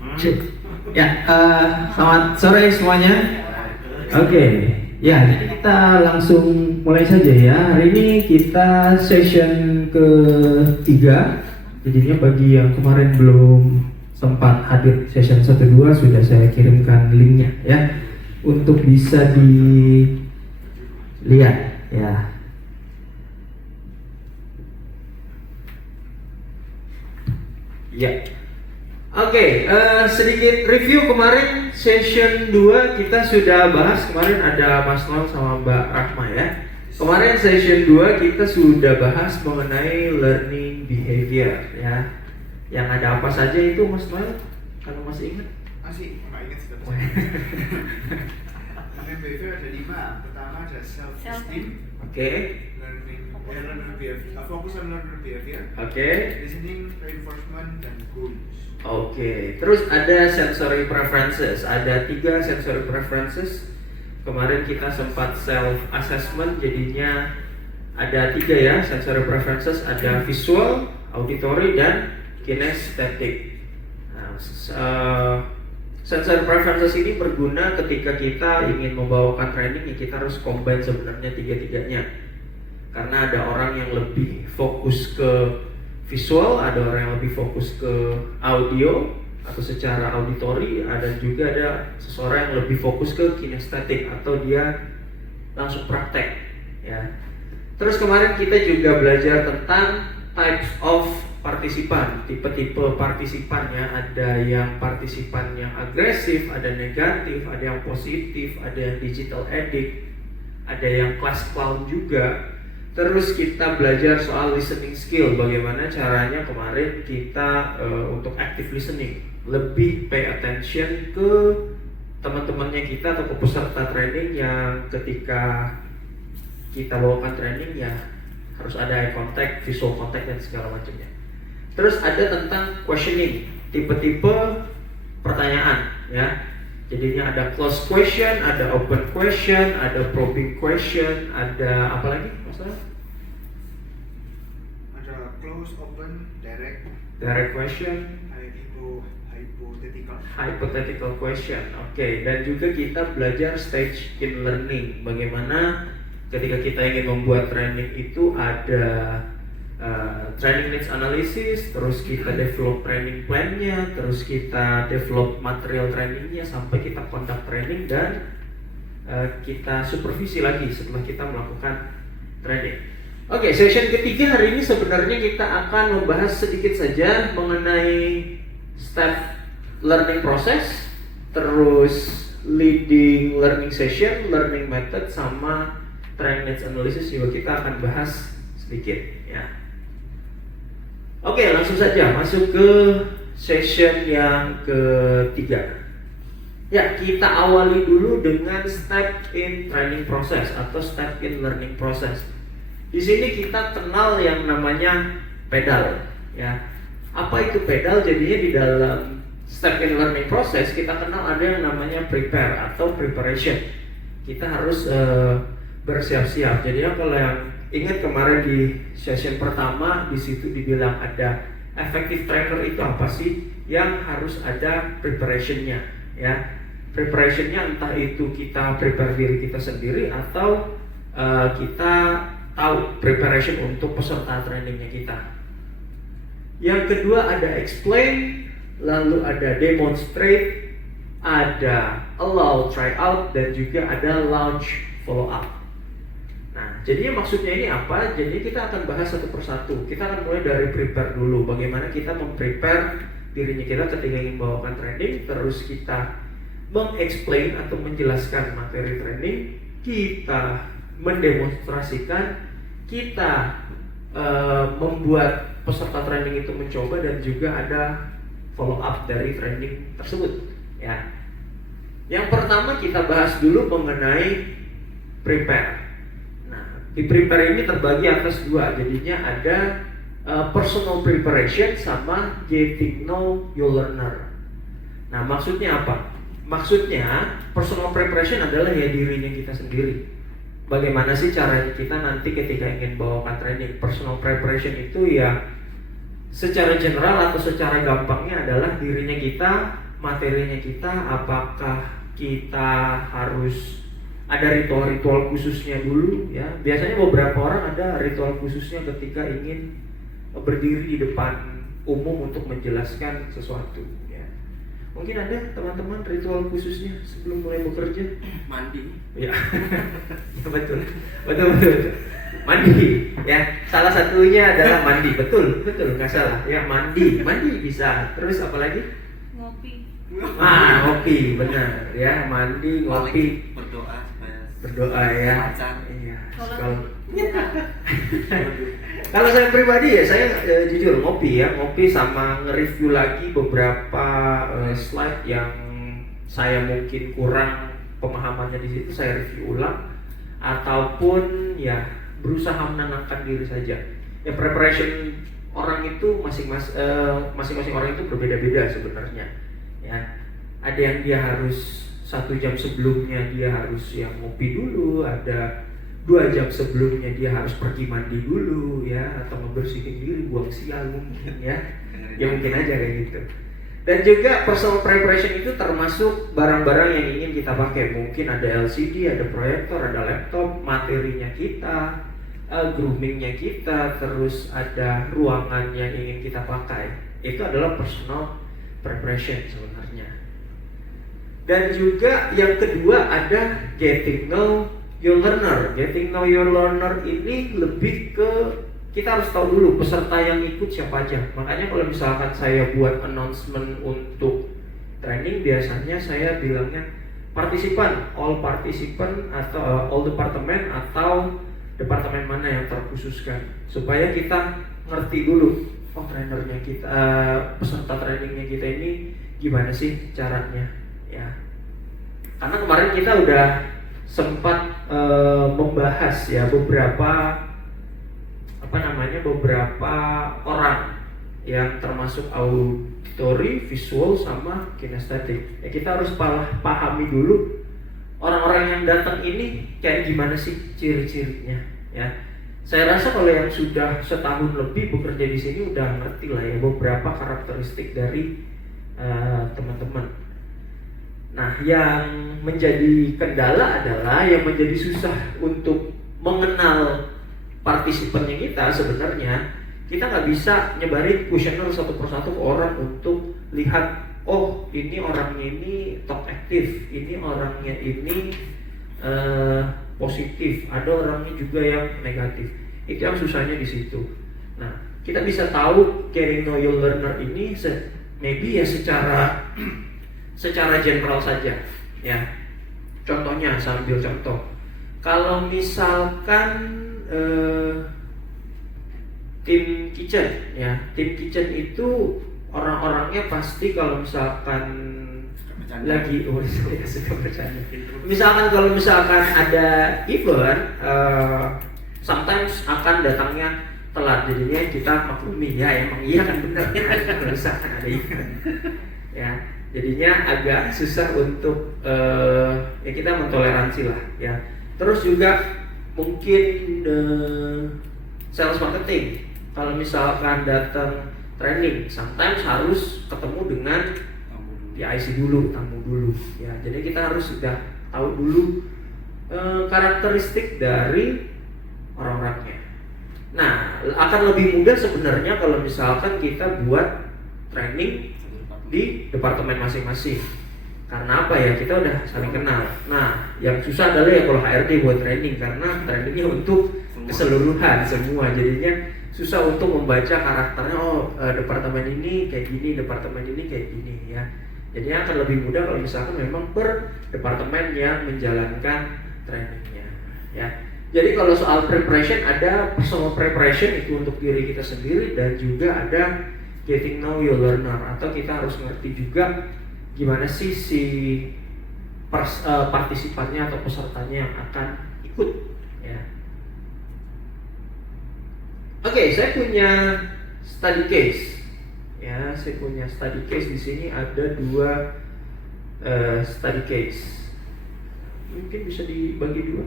Ya, selamat sore semuanya. Oke, ya jadi kita langsung mulai saja ya. Hari ini kita session ketiga. Jadinya bagi yang kemarin belum sempat hadir session 1-2 sudah saya kirimkan linknya ya untuk bisa dilihat ya. Ya. Oke, sedikit review kemarin session 2 kita sudah bahas. Kemarin ada Mas Noel sama Mbak Rahma ya. Kemarin session 2 kita sudah bahas mengenai learning behavior ya. Yang ada apa saja itu Mas Noel? Kalau masih ingat? Masih, nggak ingat sudah. Learning behavior ada 5. Pertama ada self-esteem. Oke. Learner behavior. Fokus on learner behavior. Oke. Listening, reinforcement, dan goals. Oke, terus ada sensory preferences. Ada 3 sensory preferences. Kemarin kita sempat self assessment, jadinya ada 3 ya sensory preferences. Ada visual, auditory, dan kinesthetic. Nah, sensory preferences ini berguna ketika kita ingin membawakan training, ya kita harus combine sebenarnya 3-tiganya. Karena ada orang yang lebih fokus ke visual, ada orang yang lebih fokus ke audio atau secara auditori, ada juga ada seseorang yang lebih fokus ke kinestetik atau dia langsung praktek ya. Terus kemarin kita juga belajar tentang types of partisipan, tipe-tipe partisipan ya. Ada yang partisipan yang agresif, ada negatif, ada yang positif, ada yang digital addict, ada yang class clown juga. Terus kita belajar soal listening skill, bagaimana caranya kemarin kita untuk active listening, lebih pay attention ke teman-temannya kita atau ke peserta training yang ketika kita bawakan training ya harus ada eye contact, visual contact dan segala macamnya. Terus ada tentang questioning, tipe-tipe pertanyaan ya. Jadinya ada closed question, ada open question, ada probing question, ada apa lagi masalah? Ada close, open, Direct question, hypothetical question. Oke, dan juga kita belajar stage in learning. Bagaimana ketika kita ingin membuat training itu ada training needs analysis, terus kita develop training plan-nya, terus kita develop material trainingnya sampai kita conduct training dan kita supervisi lagi setelah kita melakukan training. Oke, session ketiga hari ini sebenarnya kita akan membahas sedikit saja mengenai step learning process, terus leading learning session, learning method, sama training needs analysis juga kita akan bahas sedikit ya. Oke, langsung saja masuk ke session yang ketiga. Ya, kita awali dulu dengan step in training process atau step in learning process. Di sini kita kenal yang namanya pedal, ya. Apa itu pedal? Jadinya di dalam step in learning process kita kenal ada yang namanya prepare atau preparation. Kita harus bersiap-siap. Jadinya kalau yang ingat kemarin di session pertama di situ dibilang ada effective trainer itu apa sih? Yang harus ada preparationnya, ya. Preparationnya entah itu kita prepare diri kita sendiri atau kita tahu preparation untuk peserta trainingnya kita. Yang kedua ada explain, lalu ada demonstrate, ada allow, try out, dan juga ada launch, follow up. Nah, jadinya maksudnya ini apa? Jadi kita akan bahas satu persatu. Kita akan mulai dari prepare dulu. Bagaimana kita memprepare dirinya kita ketika ingin membawakan training. Terus kita mengexplain atau menjelaskan materi training. Kita mendemonstrasikan. Kita membuat peserta training itu mencoba. Dan juga ada follow up dari training tersebut. Ya. Yang pertama kita bahas dulu mengenai prepare. Di prepare ini terbagi atas 2, jadinya ada personal preparation sama getting know your learner. Nah, maksudnya apa? Maksudnya personal preparation adalah ya dirinya kita sendiri. Bagaimana sih caranya kita nanti ketika ingin bawakan training? Personal preparation itu ya secara general atau secara gampangnya adalah dirinya kita materinya kita, apakah kita harus ada ritual-ritual khususnya dulu ya. Biasanya beberapa orang ada ritual khususnya ketika ingin berdiri di depan umum untuk menjelaskan sesuatu ya. Mungkin ada teman-teman ritual khususnya sebelum mulai bekerja? Mandi. Ya, ya betul. Mandi ya, salah satunya adalah mandi. Betul, nggak salah ya, mandi bisa. Terus apa lagi? Ngopi. Ngopi, benar ya, mandi, ngopi, berdoa ya. Iya. Kalau saya pribadi ya, saya jujur ngopi sama nge-review lagi beberapa slide yang saya mungkin kurang pemahamannya di situ, saya review ulang ataupun ya berusaha menenangkan diri saja. Ya preparation orang itu masing-masing orang itu berbeda-beda sebenarnya. Ya, ada yang dia harus 1 jam sebelumnya dia harus yang ngopi dulu, ada 2 jam sebelumnya dia harus pergi mandi dulu ya, atau membersihin diri, buang sial mungkin ya. Ya mungkin aja kayak gitu. Dan juga personal preparation itu termasuk barang-barang yang ingin kita pakai. Mungkin ada LCD, ada proyektor, ada laptop, materinya kita, groomingnya kita, terus ada ruangan yang ingin kita pakai. Itu adalah personal preparation sebenarnya. Dan juga yang kedua ada getting know your learner. Getting know your learner ini lebih ke kita harus tahu dulu peserta yang ikut siapa aja. Makanya kalau misalkan saya buat announcement untuk training, biasanya saya bilangnya partisipan, all participant atau all department atau departemen mana yang terkhususkan, supaya kita ngerti dulu trainernya kita, peserta trainingnya kita ini gimana sih caranya ya. Karena kemarin kita udah sempat membahas ya beberapa orang yang termasuk auditory, visual sama kinestetik. Ya, kita harus pahami dulu orang-orang yang datang ini kayak gimana sih ciri-cirinya ya. Saya rasa kalau yang sudah setahun lebih bekerja di sini udah ngerti lah ya beberapa karakteristik dari teman-teman. Nah, yang menjadi kendala adalah yang menjadi susah untuk mengenal partisipannya kita sebenarnya. Kita nggak bisa nyebarin kuesioner satu persatu ke orang untuk lihat, oh ini orangnya ini top aktif, ini orangnya ini positif, ada orangnya juga yang negatif. Itu yang susahnya di situ. Nah, kita bisa tahu getting know your learner ini maybe ya secara general saja ya. Contohnya, sambil contoh, kalau misalkan tim kitchen ya, tim kitchen itu orang-orangnya pasti kalau misalkan lagi suka bercanda. Misalkan kalau misalkan ada event, sometimes akan datangnya telat, jadinya kita maklumi ya, emang iya kan benar kan misalkan ada event ya, jadinya agak susah untuk ya kita mentoleransi lah ya. Terus juga mungkin sales marketing, kalau misalkan datang training, sometimes harus ketemu dengan PIC dulu, tamu dulu ya. Jadi kita harus sudah tahu dulu karakteristik dari orang-orangnya. Nah, akan lebih mudah sebenarnya kalau misalkan kita buat training di departemen masing-masing. Karena apa ya, kita udah saling kenal. Nah, yang susah adalah ya kalau HRD buat training, karena trainingnya untuk keseluruhan semua, jadinya susah untuk membaca karakternya. Oh, departemen ini kayak gini, departemen ini kayak gini ya. Jadinya akan lebih mudah kalau misalkan memang per departemen yang menjalankan trainingnya ya. Jadi kalau soal preparation, ada personal preparation itu untuk diri kita sendiri, dan juga ada getting know your learner, atau kita harus ngerti juga gimana sih si partisipannya atau pesertanya yang akan ikut ya. Oke, saya punya study case ya. Saya punya study case di sini, ada 2 study case. Mungkin bisa dibagi 2.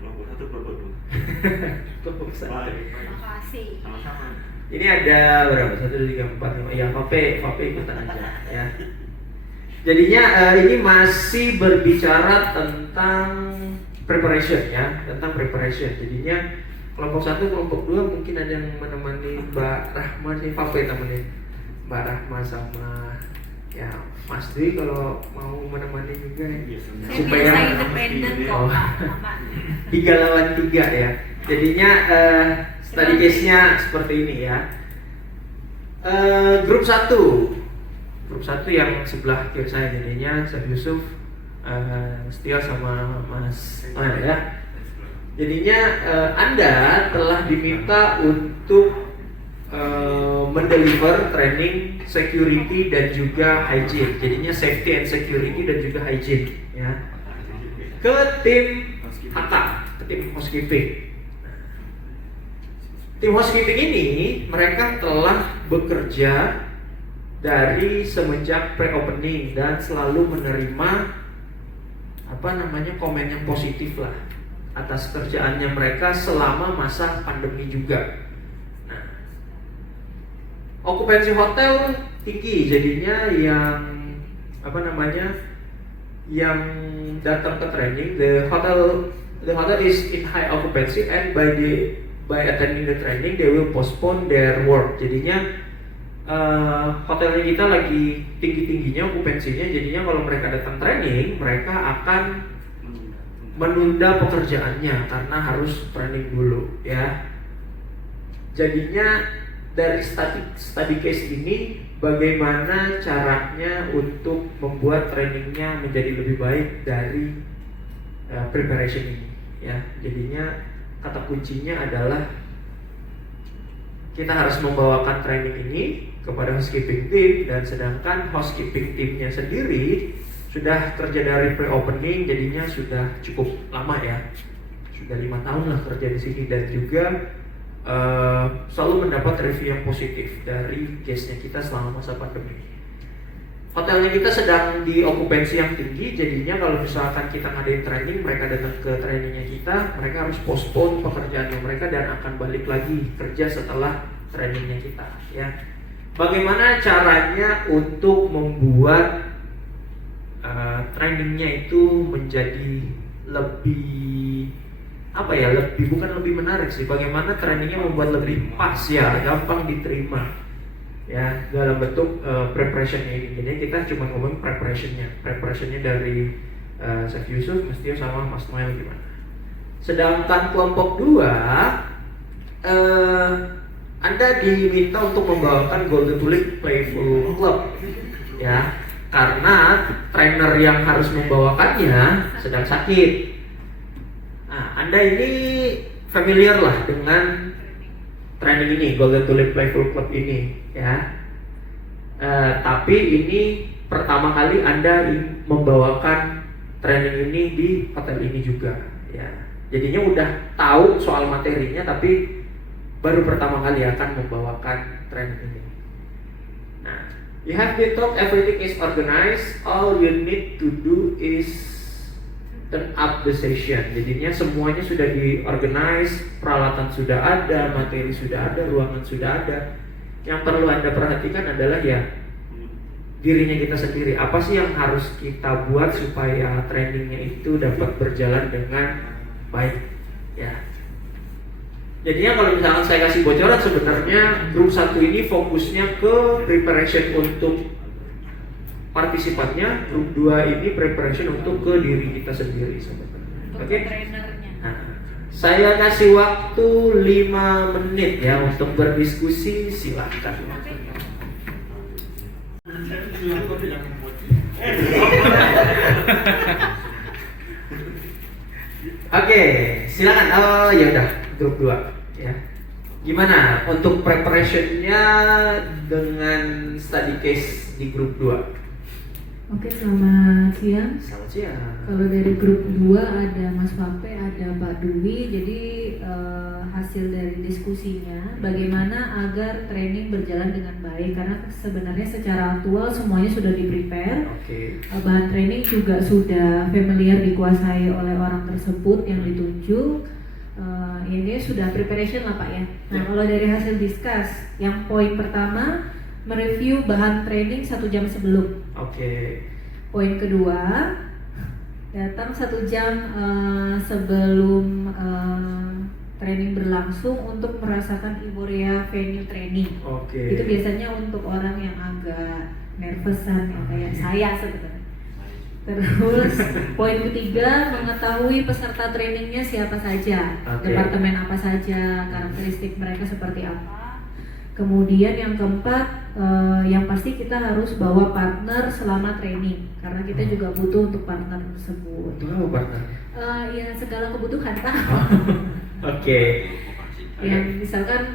Kelompok 1, kelompok 2. Kelompok 1. Makasih. Sama-sama. Ini ada berapa? 1, 2, 3, 4, 5. Ya, Vape ikutan aja ya. Jadinya ini masih berbicara tentang preparation ya, tentang preparation. Jadinya kelompok 1, kelompok 2 mungkin ada yang menemani Mbak Rahma nih, favorit temennya Mbak Rahma sama ya Mas Dwi kalau mau menemani juga ya. Saya Supaya biasa independen kok, Oh. Pak. Bapak. 3 lawan 3 ya. Jadinya study case-nya seperti ini ya. Grup 1 yang sebelah kiri saya, jadinya Chef Yusuf, Setia sama Mas Noel ya. Jadinya Anda telah diminta untuk mendeliver training security dan juga hygiene. Jadinya safety and security dan juga hygiene ya. Ke tim HK, ke tim housekeeping. Tim housekeeping ini mereka telah bekerja dari semenjak pre-opening dan selalu menerima komen yang positif lah atas kerjaannya mereka selama masa pandemi juga. Nah, okupansi hotel tinggi, jadinya yang datang ke training, the hotel is in high occupancy and by attending the training they will postpone their work. Jadinya hotelnya kita lagi tinggi-tingginya okupansinya, jadinya kalau mereka datang training mereka akan menunda pekerjaannya karena harus training dulu ya. Jadinya dari study case ini bagaimana caranya untuk membuat trainingnya menjadi lebih baik dari preparation ini ya. Jadinya kata kuncinya adalah kita harus membawakan training ini kepada housekeeping team, dan sedangkan housekeeping teamnya sendiri sudah kerja dari pre-opening, jadinya sudah cukup lama ya, sudah 5 tahun lah kerja di sini, dan juga selalu mendapat review yang positif dari guestnya kita selama masa pandemi. Hotelnya kita sedang di okupansi yang tinggi, jadinya kalau misalkan kita ngadain training, mereka datang ke trainingnya kita, mereka harus postpone pekerjaannya mereka dan akan balik lagi kerja setelah trainingnya kita ya. Bagaimana caranya untuk membuat trainingnya itu menjadi lebih bukan lebih menarik sih, bagaimana trainingnya membuat lebih pas ya, gampang diterima ya, dalam bentuk preparationnya ini. Jadi kita cuma ngomong preparationnya dari Chef Yusuf, Mas Tio sama Mas Noel gimana. Sedangkan kelompok 2 Anda diminta untuk membawakan Golden Tulip Playful Club ya, karena trainer yang harus membawakannya sedang sakit. Nah, Anda ini familiar lah dengan training ini, Golden Tulip Playful Club ini ya. Tapi ini pertama kali Anda membawakan training ini di hotel ini juga ya. Jadinya udah tahu soal materinya, tapi baru pertama kali akan membawakan training ini. Nah, you have been told everything is organized, all you need to do is turn up the session. Jadinya semuanya sudah diorganize, peralatan sudah ada, materi sudah ada, ruangan sudah ada. Yang perlu Anda perhatikan adalah ya dirinya kita sendiri. Apa sih yang harus kita buat supaya trainingnya itu dapat berjalan dengan baik ya. Jadinya kalau misalkan saya kasih bocoran, sebenarnya grup 1 ini fokusnya ke preparation untuk partisipannya, grup 2 ini preparation untuk ke diri kita sendiri sebenarnya. Untuk Oke? trainernya. Nah, saya kasih waktu 5 menit ya untuk berdiskusi, silakan. Oke, silakan. Oh ya udah, grup 2 ya. Gimana untuk preparationnya dengan study case di grup 2? Oke, selamat siang. Selamat siang. Kalau dari grup 2 ada Mas Pape, ada Pak Dwi. Jadi hasil dari diskusinya bagaimana agar training berjalan dengan baik, karena sebenarnya secara aktual semuanya sudah di-prepare. Oke. Bahan training juga sudah familiar dikuasai oleh orang tersebut yang ditunjuk. Ini sudah preparation lah Pak ya. Nah, kalau dari hasil discuss, yang poin pertama mereview bahan training 1 jam sebelum. Oke. Poin kedua, datang 1 jam sebelum training berlangsung untuk merasakan euforia venue training. Oke. Itu biasanya untuk orang yang agak nervousan ya, kayak saya sebenarnya. Terus poin ketiga, mengetahui peserta trainingnya siapa saja, Oke. departemen apa saja, karakteristik mereka seperti apa. Kemudian yang keempat, yang pasti kita harus bawa partner selama training, karena kita juga butuh untuk partner tersebut. Itu apa partner? Ya segala kebutuhan Pak. Oke. Yang misalkan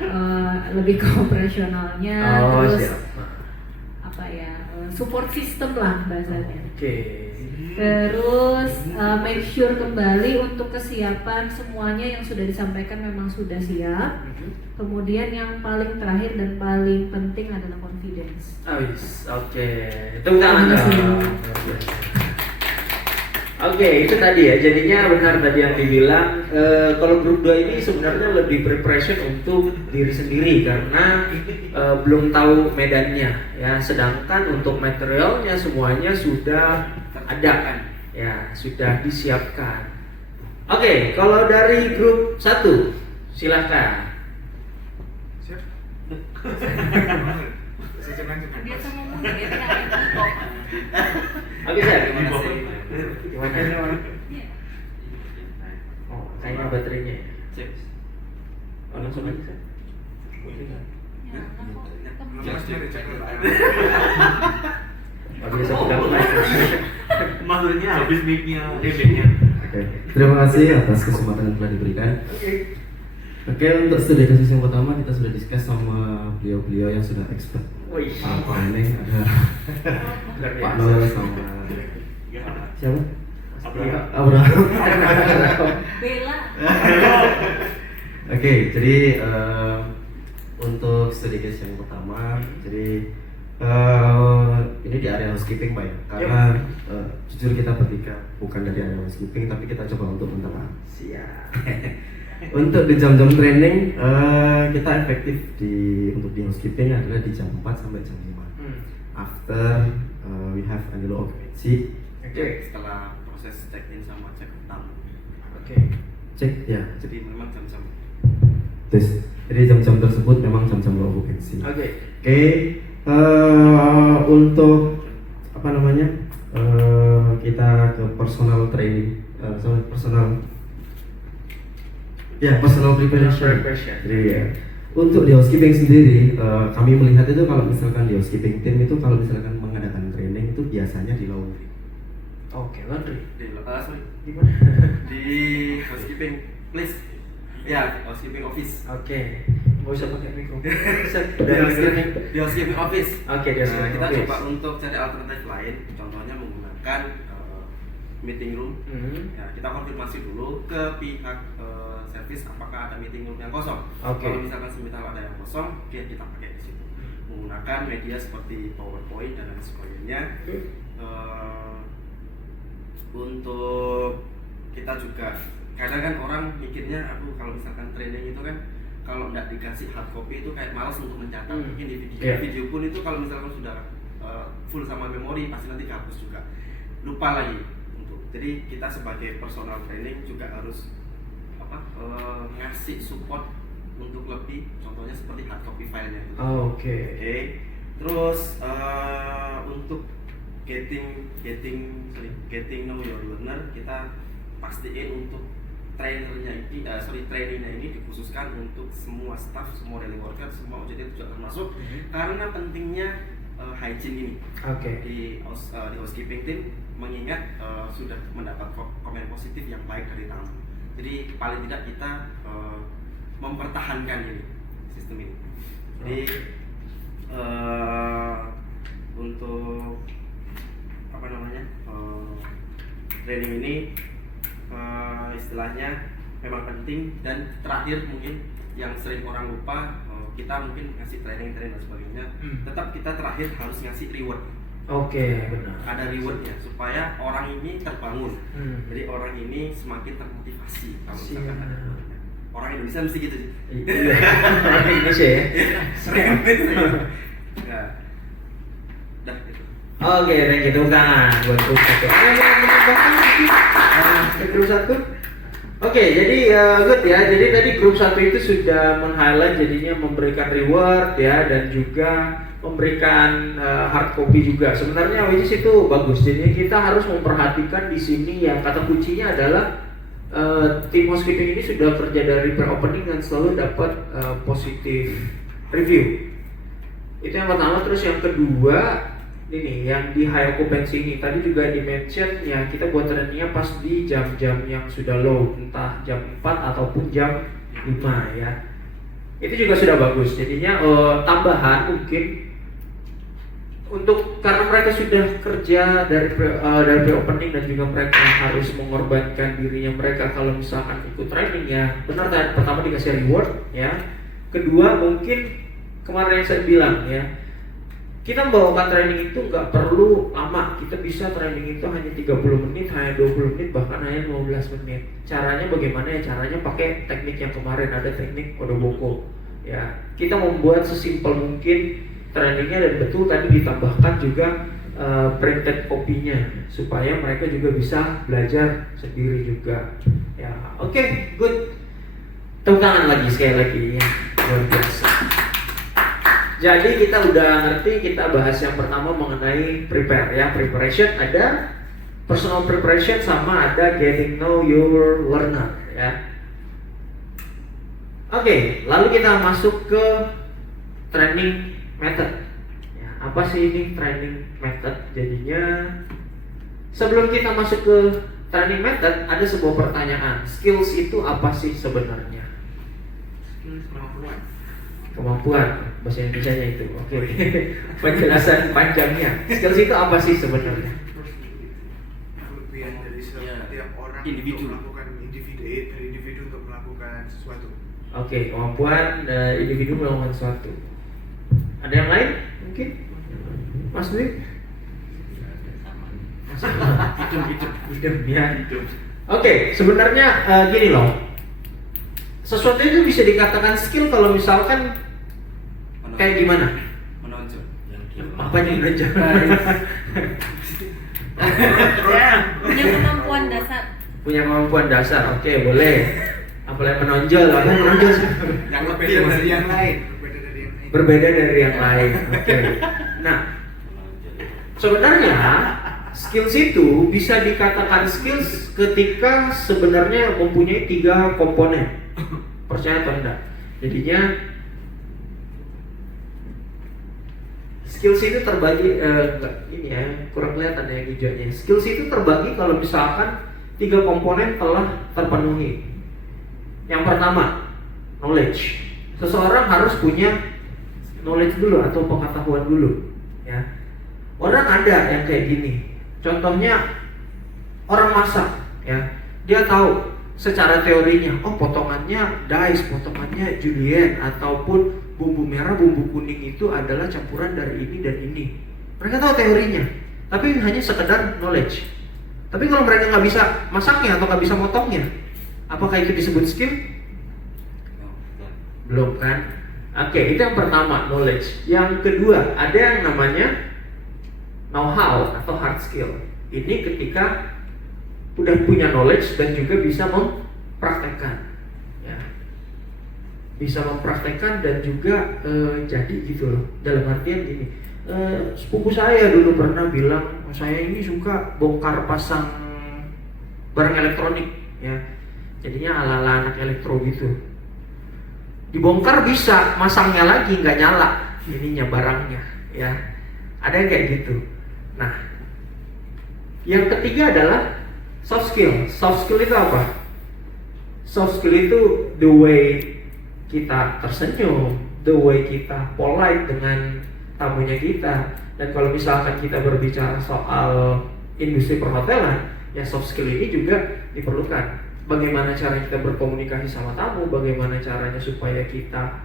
lebih ke operasionalnya, Oh, terus siap. apa ya, support system lah bahasanya. Oke. Terus make sure kembali untuk kesiapan semuanya yang sudah disampaikan memang sudah siap. Kemudian yang paling terakhir dan paling penting adalah confidence. Oh, yes. Oke. Tepuk tangan dong. Oke, itu tadi ya. Jadinya benar tadi yang dibilang, kalau grup 2 ini sebenarnya lebih preparation untuk diri sendiri karena belum tahu medannya ya. Sedangkan untuk materialnya semuanya sudah ada kan. Ya, sudah disiapkan. Oke, kalau dari grup 1 silahkan. Siap? Saya cengang-cengang. Biasa ngomong ya, dia tidak ada kok. Oke, Sir. Gimana? Gimana? Iya. Oh, kayaknya baterainya ya. Cek. Oh, langsung aja, Sir. Ya, aku Mas nyari cek. Oh, biasa pegang mic. Maksudnya habis mic-nya, mic-nya. Oke, terima kasih atas kesempatan yang telah diberikan. Oke, untuk studi kasus yang pertama kita sudah discuss sama beliau-beliau yang sudah expert. Wih. Ini ada Luar Pak biasa. Nur sama siapa? Abraham. Abraham. Bella. Oke, jadi untuk studi case yang pertama, jadi ini di area housekeeping Pak ya, karena jujur kita bertiga bukan dari area housekeeping, tapi kita coba untuk mentelan. Siap. Untuk di jam-jam training kita efektif untuk di housekeeping adalah di jam 4 sampai jam 5. After we have any low occupancy. Oke. Setelah proses check-in sama check tamu. Oke. Cek ya. Jadi memang jam-jam Terus, jadi jam-jam tersebut memang jam-jam low occupancy. Oke. Oke, untuk apa namanya? Kita ke personal training, personal preparation. Jadi ya, untuk di housekeeping sendiri, kami melihat itu kalau misalkan di housekeeping team itu kalau misalkan mengadakan training itu biasanya di laundry. Oke, laundry. sorry, Gimana? di housekeeping place. Ya, housekeeping office. Oke. Nggak usah pakai mikrofon. Di housekeeping office. Oke, di housekeeping Kita office. coba untuk cari alternatif lain. Contohnya menggunakan meeting room. Ya, kita konfirmasi dulu ke pihak servis apakah ada meeting room yang kosong. Oke. Kalau misalkan semisal ada yang kosong, kita pakai di situ. Menggunakan media seperti PowerPoint dan lain sebagainya. Untuk kita juga kadang kan orang mikirnya, aku kalau misalkan training itu kan kalau nggak dikasih hard copy itu kayak malas untuk mencatat. Mungkin di video, Yeah. video pun itu kalau misalkan sudah full sama memori pasti nanti kehapus juga, lupa lagi untuk. Jadi kita sebagai personal training juga harus ngasih support untuk lebih, contohnya seperti hard copy filenya itu. Oke. Oke. Terus untuk getting know your learner, kita pastiin untuk trainingnya ini dikhususkan untuk semua staff, semua daily worker, semua OJT juga termasuk, karena pentingnya hygiene ini. Oke. Di housekeeping team mengingat sudah mendapat komen positif yang baik dari tamu. Jadi paling tidak kita mempertahankan ini sistem ini. Jadi untuk training ini istilahnya memang penting. Dan terakhir mungkin yang sering orang lupa, kita mungkin ngasih training dan sebagainya, tetap kita terakhir harus ngasih reward. Oke, benar. Ada rewardnya supaya orang ini terbangun. Jadi orang ini semakin termotivasi. Kalau misalkan ada rewardnya. Orang Indonesia mesti gitu sih. Iya. Orang Indonesia ya. Ya. Dah gitu. Oke, thank you, tepuk tangan buat grup 1. Ada yang menambahkan mungkin ke grup 1? Oke, jadi good ya. Jadi tadi grup 1 itu sudah meng-highlight jadinya memberikan reward ya, dan juga memberikan hard copy juga. Sebenarnya which is itu bagus. Jadi kita harus memperhatikan di sini yang kata kuncinya adalah tim housekeeping ini sudah kerja dari pre-opening dan selalu dapat positif review. Itu yang pertama. Terus yang kedua ini yang di high occupancy ini tadi juga di mention ya, kita buat trainingnya pas di jam-jam yang sudah low, entah jam 4 ataupun jam 5 ya. Itu juga sudah bagus. Jadinya tambahan mungkin untuk karena mereka sudah kerja dari pre-opening dan juga mereka harus mengorbankan dirinya mereka kalau misalkan ikut training ya. Benar kan? Pertama dikasih reward ya. Kedua mungkin kemarin yang saya bilang ya, kita membawakan training itu nggak perlu lama. Kita bisa training itu hanya 30 menit, hanya 20 menit, bahkan hanya 15 menit. Caranya bagaimana ya? Caranya pakai teknik yang kemarin, ada teknik Odoboko ya. Kita membuat sesimpel mungkin trainingnya, dan betul tadi ditambahkan juga printed copy-nya supaya mereka juga bisa belajar sendiri juga ya. Oke, good. Tepuk tangan lagi sekali lagi ya. Luar biasa. Jadi kita udah ngerti, kita bahas yang pertama mengenai prepare ya. Preparation ada personal preparation sama ada getting know your learner ya. Oke, lalu kita masuk ke training method ya. Apa sih ini training method? Jadinya sebelum kita masuk ke training method ada sebuah pertanyaan. Skills itu apa sih sebenarnya? Kemampuan, bahasa Indonesianya itu. Oke. Penjelasan panjangnya. Skills itu apa sih sebenarnya? Kelebihan dari setiap orang Individu. untuk melakukan individu untuk melakukan sesuatu. Oke, kemampuan individu melakukan sesuatu. Ada yang lain? Mungkin? Mas Dwi? Hidup ya. Oke, sebenarnya gini loh. Sesuatu itu bisa dikatakan skill kalau misalkan kayak gimana? Menonjol. Apa yang menonjol? Punya kemampuan dasar. Punya kemampuan dasar, oke, boleh. Apalagi menonjol, apa yang menonjol? Yang berbeda dari yang lain. Berbeda dari yang lain, oke. Nah, sebenarnya skills itu bisa dikatakan skills ketika sebenarnya mempunyai 3 komponen. Percaya atau enggak? Jadinya skills itu terbagi ini ya, kurang kelihatan ya hijaunya. Skills itu terbagi kalau misalkan 3 komponen telah terpenuhi. Yang pertama, knowledge. Seseorang harus punya knowledge dulu atau pengetahuan dulu ya. Orang ada yang kayak gini. Contohnya orang masak ya. Dia tahu secara teorinya, oh potongannya dice, potongannya julienne, ataupun bumbu merah, bumbu kuning itu adalah campuran dari ini dan ini. Mereka tahu teorinya, tapi hanya sekedar knowledge. Tapi kalau mereka nggak bisa masaknya atau nggak bisa motongnya, apakah itu disebut skill? Belum kan? Oke, itu yang pertama, knowledge. Yang kedua, ada yang namanya know-how atau hard skill. Ini ketika udah punya knowledge dan juga bisa mempraktekkan ya. Bisa mempraktekkan dan juga jadi gitu loh. Dalam artian gini, sepupu saya dulu pernah bilang, saya ini suka bongkar pasang barang elektronik ya. Jadinya ala-ala anak elektro gitu. Dibongkar bisa, masangnya lagi nggak nyala ininya barangnya ya. Ada yang kayak gitu. Nah, yang ketiga adalah soft skill. Soft skill itu apa? Soft skill itu the way kita tersenyum, the way kita polite dengan tamunya kita. Dan kalau misalkan kita berbicara soal industri perhotelan, ya soft skill ini juga diperlukan. Bagaimana cara kita berkomunikasi sama tamu, bagaimana caranya supaya kita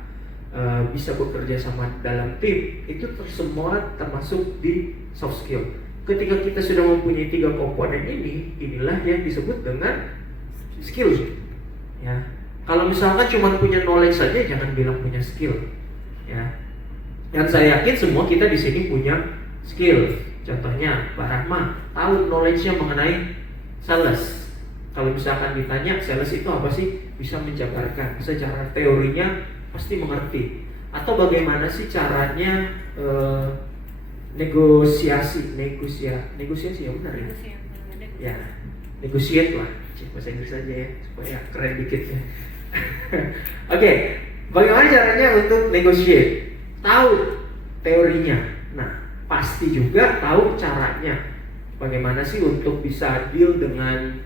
bisa bekerja sama dalam tim, itu semua termasuk di soft skill. Ketika kita sudah mempunyai 3 komponen ini, inilah yang disebut dengan skill ya. Kalau misalkan cuma punya knowledge saja, jangan bilang punya skill ya. Yang saya yakin semua kita di sini punya skill Contohnya, Pak Rahma tahu knowledge-nya mengenai sales. Kalau misalkan ditanya sales itu apa sih, bisa menjabarkan, secara teorinya pasti mengerti. Atau bagaimana sih caranya negosiasi ya benar ya? Ya, negotiate lah, bahasa Inggris aja ya, supaya keren dikit ya. Oke, bagaimana caranya untuk negotiate? Tahu teorinya, nah pasti juga tahu caranya. Bagaimana sih untuk bisa deal dengan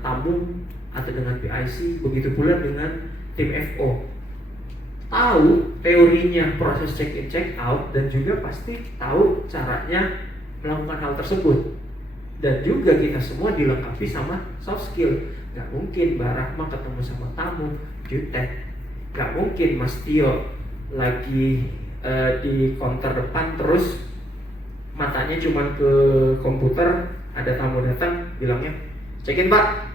tamu atau dengan PIC, begitu pula dengan tim FO. Tahu teorinya proses check in check out, dan juga pasti tahu caranya melakukan hal tersebut. Dan juga kita semua dilengkapi sama soft skill. Gak mungkin Mbak Rahma ketemu sama tamu jutek, gak mungkin Mas Tio lagi di counter depan terus matanya cuman ke komputer, ada tamu datang bilangnya check in Pak.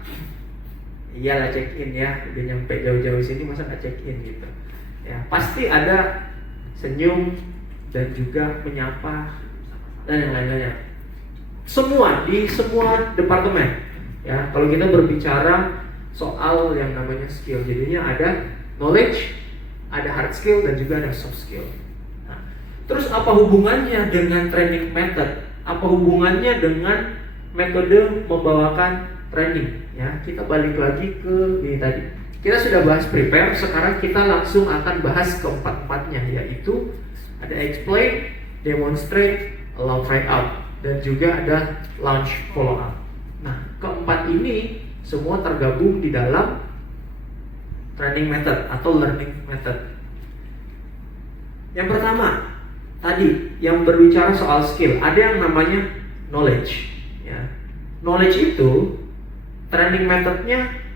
Iyalah check in ya, udah nyampe jauh-jauh sini masa gak check in gitu ya. Pasti ada senyum dan juga menyapa dan yang lain-lainnya. Semua di semua departemen ya. Kalau kita berbicara soal yang namanya skill, jadinya ada knowledge, ada hard skill, dan juga ada soft skill. Nah, terus apa hubungannya dengan training method? Apa hubungannya dengan metode membawakan training? Ya, kita balik lagi ke ini tadi. Kita sudah bahas prepare, sekarang kita langsung akan bahas keempat-empatnya, yaitu ada explain, demonstrate, allow try out, dan juga ada launch follow up. Nah, keempat ini semua tergabung di dalam training method atau learning method. Yang pertama, tadi yang berbicara soal skill, ada yang namanya knowledge ya. Knowledge itu training methodnya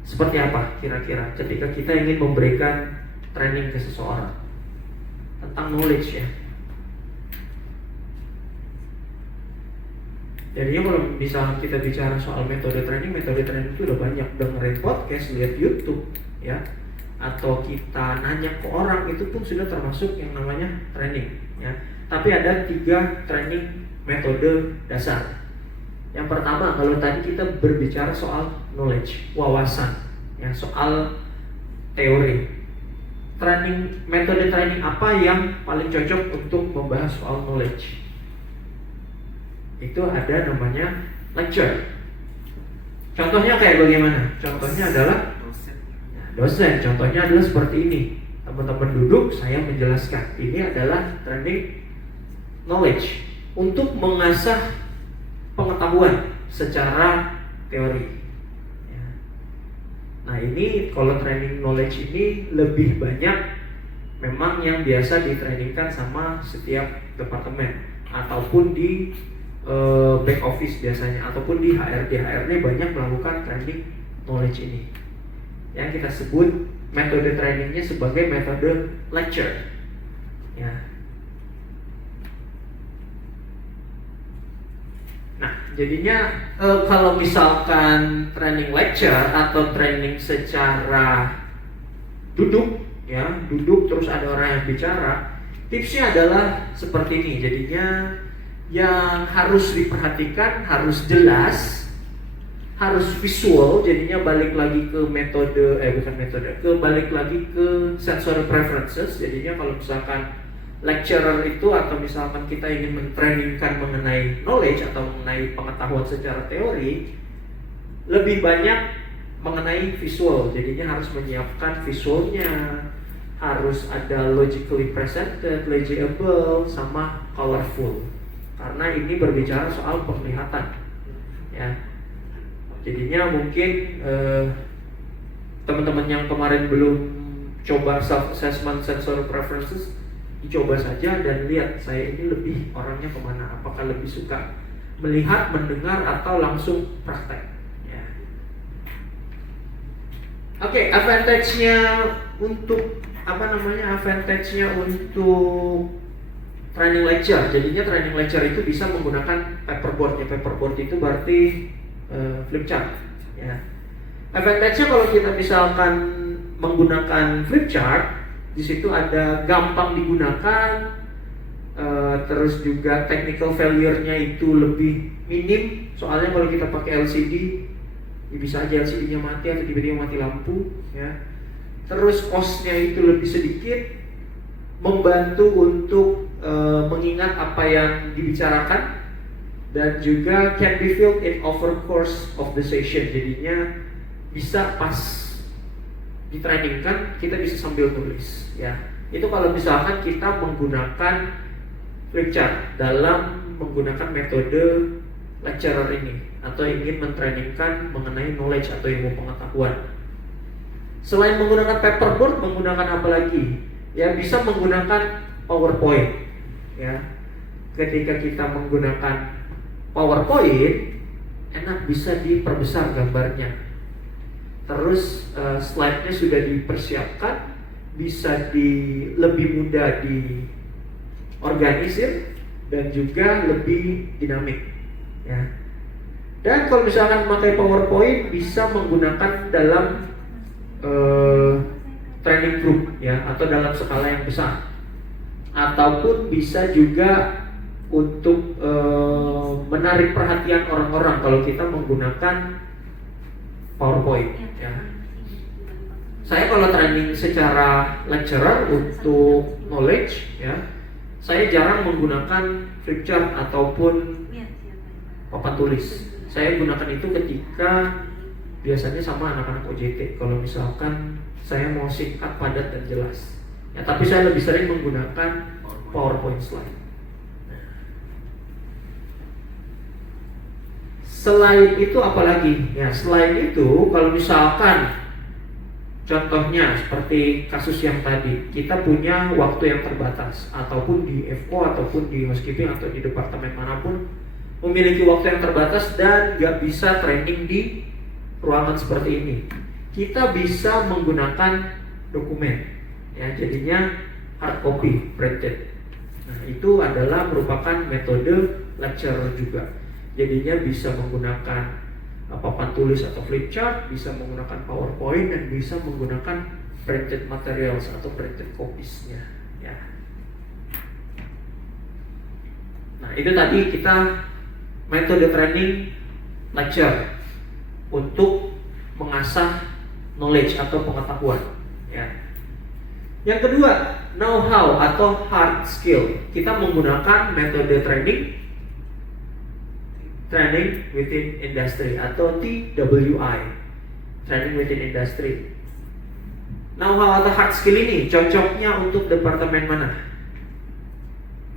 seperti apa kira-kira ketika kita ingin memberikan training ke seseorang tentang knowledge ya. Jadinya kalau misalnya kita bicara soal metode training itu udah banyak. Dengerin podcast, lihat YouTube ya, atau kita nanya ke orang, itu pun sudah termasuk yang namanya training ya. Tapi ada 3 training metode dasar. Yang pertama, kalau tadi kita berbicara soal knowledge, wawasan ya, soal teori. Metode training apa yang paling cocok untuk membahas soal knowledge? Itu ada namanya lecture. Contohnya kayak bagaimana? Contohnya adalah dosen. Contohnya adalah seperti ini. Teman-teman duduk, saya menjelaskan. Ini adalah training knowledge untuk mengasah pengetahuan secara teori. Nah, ini kalau training knowledge ini lebih banyak memang yang biasa ditrainingkan sama setiap departemen ataupun di back office biasanya, ataupun di HRD banyak melakukan training knowledge ini. Yang kita sebut metode trainingnya sebagai metode lecture ya. Nah, jadinya kalau misalkan training lecture atau training secara duduk ya, duduk terus ada orang yang bicara, tipsnya adalah seperti ini. Jadinya yang harus diperhatikan harus jelas, harus visual. Jadinya balik lagi ke balik lagi ke sensory preferences. Jadinya kalau misalkan lecturer itu, atau misalkan kita ingin mentrainingkan mengenai knowledge atau mengenai pengetahuan secara teori, lebih banyak mengenai visual. Jadinya harus menyiapkan visualnya, harus ada logically presented, legible, sama colorful. Karena ini berbicara soal penglihatan ya. Jadinya mungkin teman-teman yang kemarin belum coba self-assessment sensory preferences, dicoba saja dan lihat saya ini lebih orangnya kemana. Apakah lebih suka melihat, mendengar, atau langsung praktek ya. Oke, advantage-nya untuk advantage-nya untuk training lecture. Jadinya training lecture itu bisa menggunakan paperboard. Ya, paperboard itu berarti flip chart ya. Advantage-nya kalau kita misalkan menggunakan flip chart, di situ ada gampang digunakan, terus juga technical failure-nya itu lebih minim. Soalnya kalau kita pakai LCD, ya bisa aja LCD-nya mati atau tiba-tiba mati lampu, ya. Terus cost-nya itu lebih sedikit, membantu untuk mengingat apa yang dibicarakan, dan juga can be filled in over course of the session. Jadinya bisa pas di training kan kita bisa sambil tulis, ya. Itu kalau misalkan kita menggunakan flip chart dalam menggunakan metode lecturer ini, atau ingin mentrainingkan mengenai knowledge atau ilmu pengetahuan. Selain menggunakan paperboard, menggunakan apa lagi? Ya, bisa menggunakan PowerPoint, ya. Ketika kita menggunakan PowerPoint, enak bisa diperbesar gambarnya. Terus slide-nya sudah dipersiapkan, bisa lebih mudah diorganisir dan juga lebih dinamik, ya. Dan kalau misalkan memakai PowerPoint, bisa menggunakan dalam training group, ya, atau dalam skala yang besar, ataupun bisa juga untuk menarik perhatian orang-orang kalau kita menggunakan PowerPoint, ya. Saya kalau training secara lecturer untuk knowledge, ya, saya jarang menggunakan flip chart ataupun papan tulis. Saya gunakan itu ketika biasanya sama anak-anak OJT. Kalau misalkan saya mau singkat, padat, dan jelas, ya. Tapi saya lebih sering menggunakan PowerPoint slide. Selain itu apa lagi? Ya, selain itu kalau misalkan contohnya seperti kasus yang tadi, kita punya waktu yang terbatas, ataupun di FO ataupun di housekeeping atau di departemen manapun memiliki waktu yang terbatas dan gak bisa training di ruangan seperti ini, kita bisa menggunakan dokumen, ya, jadinya hard copy printed. Nah, itu adalah merupakan metode lecturer juga. Jadinya bisa menggunakan papan tulis atau flip chart, bisa menggunakan PowerPoint, dan bisa menggunakan printed materials atau printed copies-nya, ya. Nah, itu tadi kita metode training lecture untuk mengasah knowledge atau pengetahuan, ya. Yang kedua, know-how atau hard skill. Kita menggunakan metode training within industry atau TWI, training within industry. Know-how atau hard skill ini cocoknya untuk departemen mana?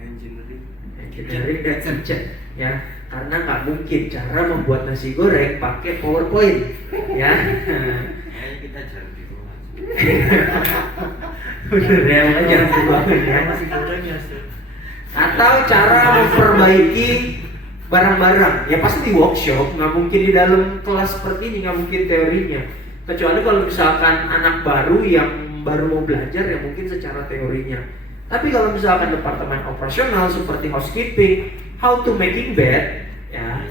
Engineering dan kitchen, ya. Karena nggak mungkin cara membuat nasi goreng pakai PowerPoint, ya. Kita jarang di rumah. Bener ya, jangan dibangun ya. Atau cara memperbaiki barang-barang, ya pasti di workshop, nggak mungkin di dalam kelas seperti ini, nggak mungkin teorinya. Kecuali kalau misalkan anak baru yang baru mau belajar, ya mungkin secara teorinya. Tapi kalau misalkan departemen operasional seperti housekeeping, how to making bed, ya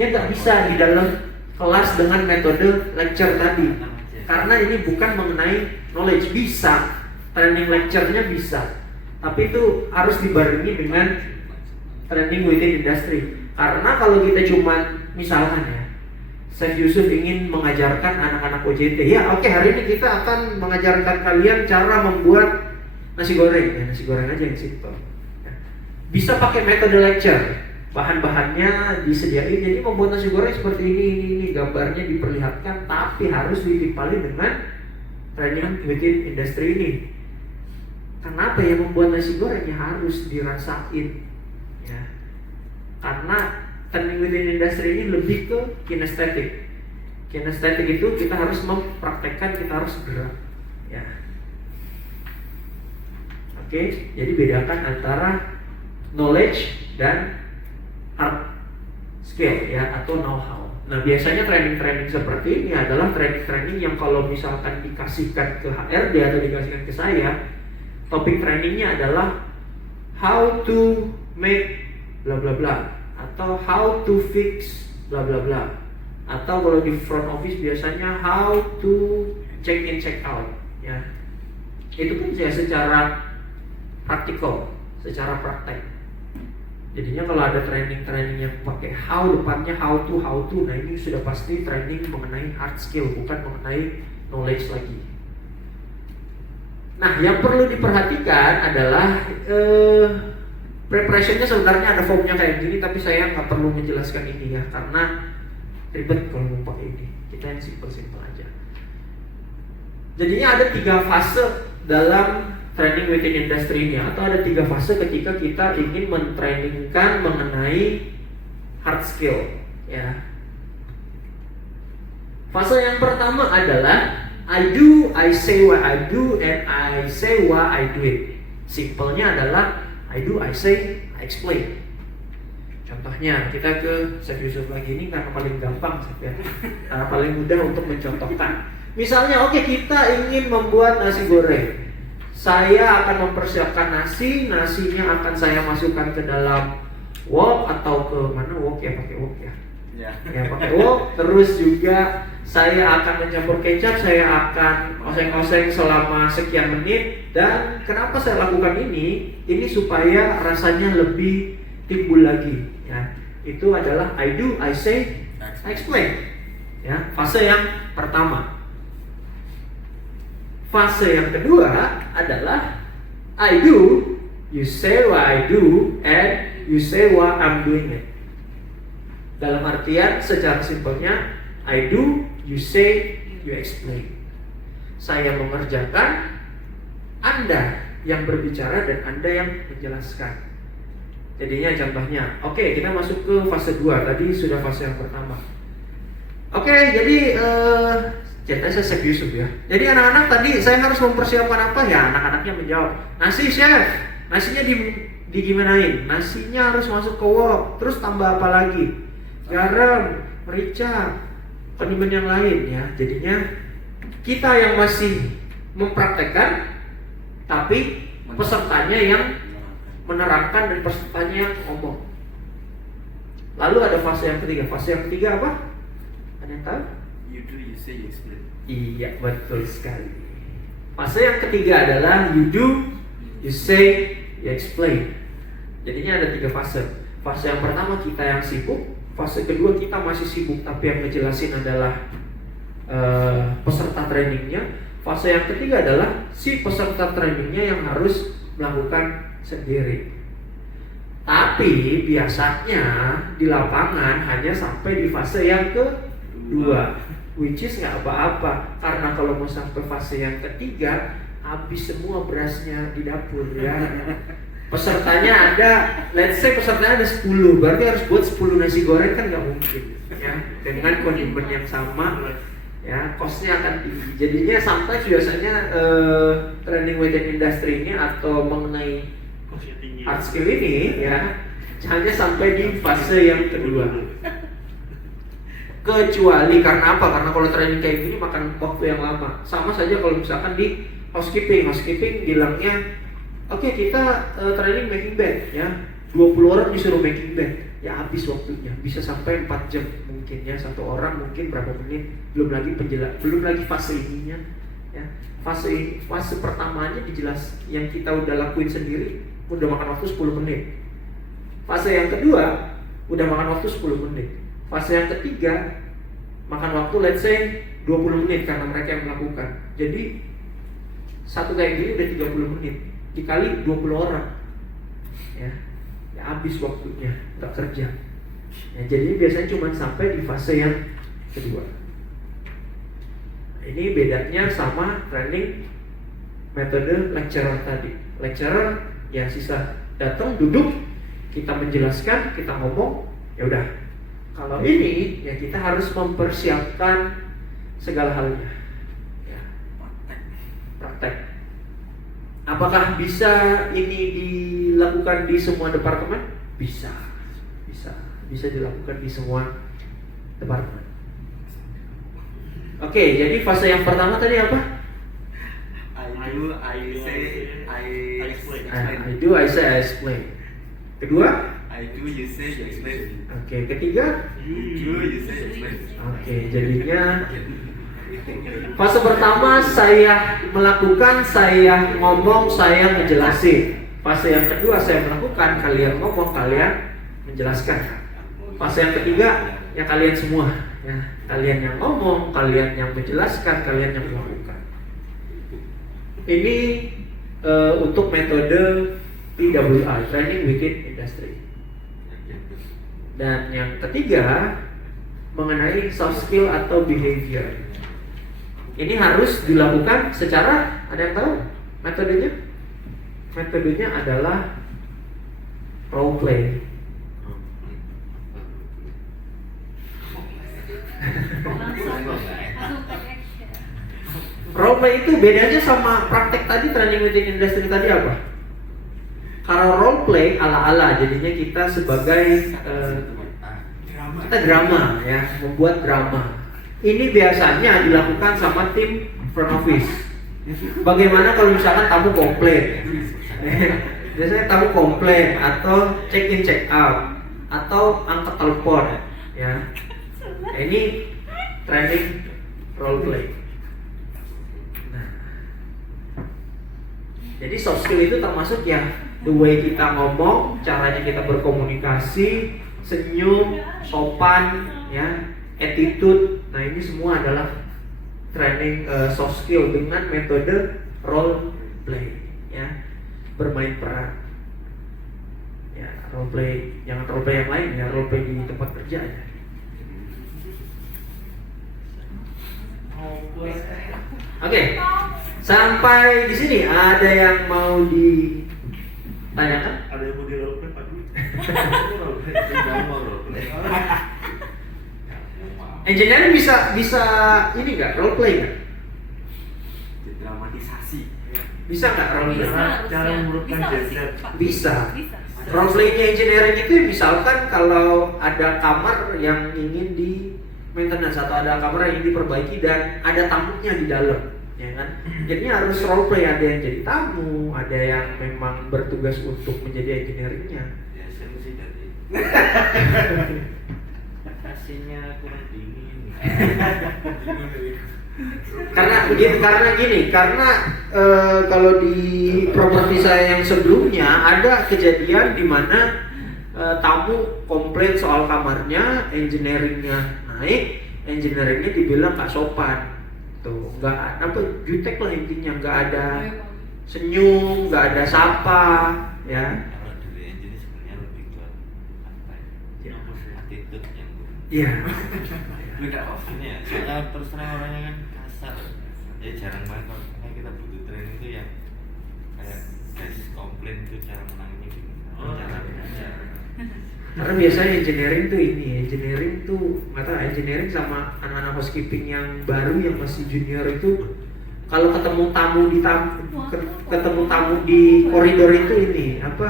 nggak bisa di dalam kelas dengan metode lecture tadi, karena ini bukan mengenai knowledge. Bisa training lecture-nya bisa, tapi itu harus dibarengi dengan training within industry. Karena kalau kita cuma misalkan, ya, Chef Yusuf ingin mengajarkan anak-anak OJT, ya oke, hari ini kita akan mengajarkan kalian cara membuat nasi goreng, ya, nasi goreng aja yang simple, ya. Bisa pakai metode lecture, bahan-bahannya disediain, jadi membuat nasi goreng seperti ini, gambarnya diperlihatkan, tapi harus ditimpali dengan training within industry ini. Kenapa ya membuat nasi goreng? Ya harus dirasain, ya. Karena training within industry ini lebih ke kinestetik. Kinestetik itu kita harus mempraktekkan, kita harus gerak, ya. Oke, jadi bedakan antara knowledge dan hard skill, ya, atau know-how. Nah, biasanya training-training seperti ini adalah training-training yang kalau misalkan dikasihkan ke HRD atau dikasihkan ke saya, topik trainingnya adalah how to make bla bla bla, atau how to fix bla bla bla, atau kalau di front office biasanya how to check in check out, ya. Itu pun ya secara praktikal, secara praktek. Jadinya kalau ada training yang pakai how depannya how to, nah ini sudah pasti training mengenai hard skill, bukan mengenai knowledge lagi. Nah, yang perlu diperhatikan adalah preparationnya sebenarnya ada formnya kayak gini, tapi saya nggak perlu menjelaskan ini ya, karena ribet kalau mau pakai ini. Kita yang simple aja. Jadinya ada 3 fase dalam training within industry ini, atau ada 3 fase ketika kita ingin mentrainingkan mengenai hard skill ya. Fase yang pertama adalah I say what I do, and I say what I do it. Simpelnya adalah I do, I say, I explain. Contohnya kita ke Chef Yusuf lagi, ini karena paling gampang Chef ya, karena paling mudah untuk mencontohkan. Misalnya oke, kita ingin membuat nasi goreng. Saya akan mempersiapkan nasinya akan saya masukkan ke dalam wok, atau ke mana wok ya, pakai wok ya. Ya pakai wok. Terus juga saya akan mencampur kecap, saya akan oseng-oseng selama sekian menit. Dan kenapa saya lakukan ini? Ini supaya rasanya lebih timbul lagi ya. Itu adalah I do, I say, I explain ya, fase yang pertama. Fase yang kedua adalah I do, you say what I do, and you say what I'm doing it. Dalam artian secara simpelnya I do, you say, you explain. Saya mengerjakan, Anda yang berbicara dan Anda yang menjelaskan. Jadinya contohnya, oke, kita masuk ke fase 2. Tadi sudah fase yang pertama. Oke, jadi ceritanya saya Chef Yusuf ya. Jadi anak-anak tadi saya harus mempersiapkan apa ya? Anak-anaknya menjawab, nasi chef. Nasinya digimanain? Nasinya harus masuk ke wok. Terus tambah apa lagi? Garam, merica, condiment yang lain ya. Jadinya kita yang masih mempraktekkan, tapi pesertanya yang menerangkan dan pesertanya yang ngomong. Lalu ada fase yang ketiga. Fase yang ketiga apa? Ada yang tahu? You do, you say, you explain. Iya, betul sekali. Fase yang ketiga adalah you do, you say, you explain. Jadinya ada 3 fase. Fase yang pertama kita yang sibuk. Fase kedua kita masih sibuk, tapi yang ngejelasin adalah peserta trainingnya. Fase yang ketiga adalah si peserta trainingnya yang harus melakukan sendiri. Tapi biasanya di lapangan hanya sampai di fase yang kedua, which is nggak apa-apa, karena kalau mau sampai fase yang ketiga habis semua berasnya di dapur ya. Pesertanya ada, let's say pesertanya ada 10, berarti harus buat 10 nasi goreng, kan nggak mungkin ya, dengan kondimen yang sama ya, costnya akan tinggi. Jadinya sampai biasanya training within industry ini atau mengenai hard skill ini ya hanya sampai di fase yang kedua. Kecuali karena apa? Karena kalau training kayak gini makan waktu yang lama. Sama saja kalau misalkan di housekeeping bilangnya oke, kita training making bed ya, 20 orang disuruh making bed, ya habis waktunya, bisa sampai 4 jam mungkin ya, satu orang mungkin berapa menit, belum lagi fase ininya ya. Fase pertamanya dijelas, yang kita udah lakuin sendiri udah makan waktu 10 menit. Fase yang kedua udah makan waktu 10 menit. Fase yang ketiga makan waktu let's say 20 menit karena mereka yang melakukan. Jadi satu kayak gini udah 30 menit dikali 20 orang ya habis waktunya, nggak kerja ya. Jadi biasanya cuma sampai di fase yang kedua. Ini bedanya sama training metode lecturer tadi. Lecturer ya sisa datang, duduk, kita menjelaskan, kita ngomong, ya udah. Kalau ini ya kita harus mempersiapkan segala halnya ya. Praktek. Apakah bisa ini dilakukan di semua departemen? Bisa dilakukan di semua departemen. Oke, jadi fase yang pertama tadi apa? I do, I say, I explain. I do, I say, I explain. Kedua? I do, you say, you explain. Oke, ketiga? You do, you say, you explain. Oke, jadinya fase pertama saya melakukan, saya ngomong, saya ngejelasin. Fase yang kedua saya melakukan, kalian ngomong, kalian menjelaskan. Fase yang ketiga ya kalian semua, ya kalian yang ngomong, kalian yang menjelaskan, kalian yang melakukan. Ini untuk metode TWI, Training Within Industry. Dan yang ketiga mengenai soft skill atau behavior. Ini harus dilakukan secara, ada yang tahu metodenya? Metodenya adalah role play. Role play itu bedanya sama praktek tadi, training within industry tadi apa? Kalau role play ala-ala, jadinya kita sebagai kita drama ya, membuat drama. Ini biasanya dilakukan sama tim front office. Bagaimana kalau misalkan tamu komplain? Biasanya tamu komplain atau check in check out atau angkat telepon ya. Ini training role play. Nah, jadi soft skill itu termasuk ya the way kita ngomong, caranya kita berkomunikasi, senyum, sopan, ya, attitude. Nah ini semua adalah training soft skill dengan metode role play, ya, bermain peran. Ya, role play, jangan role play yang lain ya, role play di tempat kerja ya. Oke, sampai di sini ada yang mau ditanyakan? Ada yang mau di role play Pak Dwi? Engineering bisa ini nggak role play nggak? Dramatisasi. Bisa nggak role play? Cara menurunkan gender. Bisa. Role playnya engineering itu misalkan kalau ada kamar yang ingin di maintenance atau ada kamar yang ingin diperbaiki dan ada tamunya di dalam, ya kan? Jadinya harus role play, ada yang jadi tamu, ada yang memang bertugas untuk menjadi engineeringnya. Ya, saya mesti jadi. Hasilnya kurang dingin. Karena gini, kalau di properti saya yang sebelumnya ada kejadian di mana tamu komplain soal kamarnya, engineeringnya naik, engineeringnya dibilang nggak sopan, tuh nggak apa jutek lah intinya, nggak ada senyum, nggak ada sapa, ya. Kalau dari engineer sebenarnya lebih ke apa ya? Attitude yang buruk. Iya. Beda Ini ya, soalnya terus terang orangnya kan kasar. Ya jarang banget kalau kayak kita butuh training itu yang kayak guys komplain itu cara menangnya gimana, cara belajar. Karena biasanya engineering tuh nggak tahu, engineering sama anak-anak housekeeping yang baru yang masih junior itu kalau ketemu tamu di koridor itu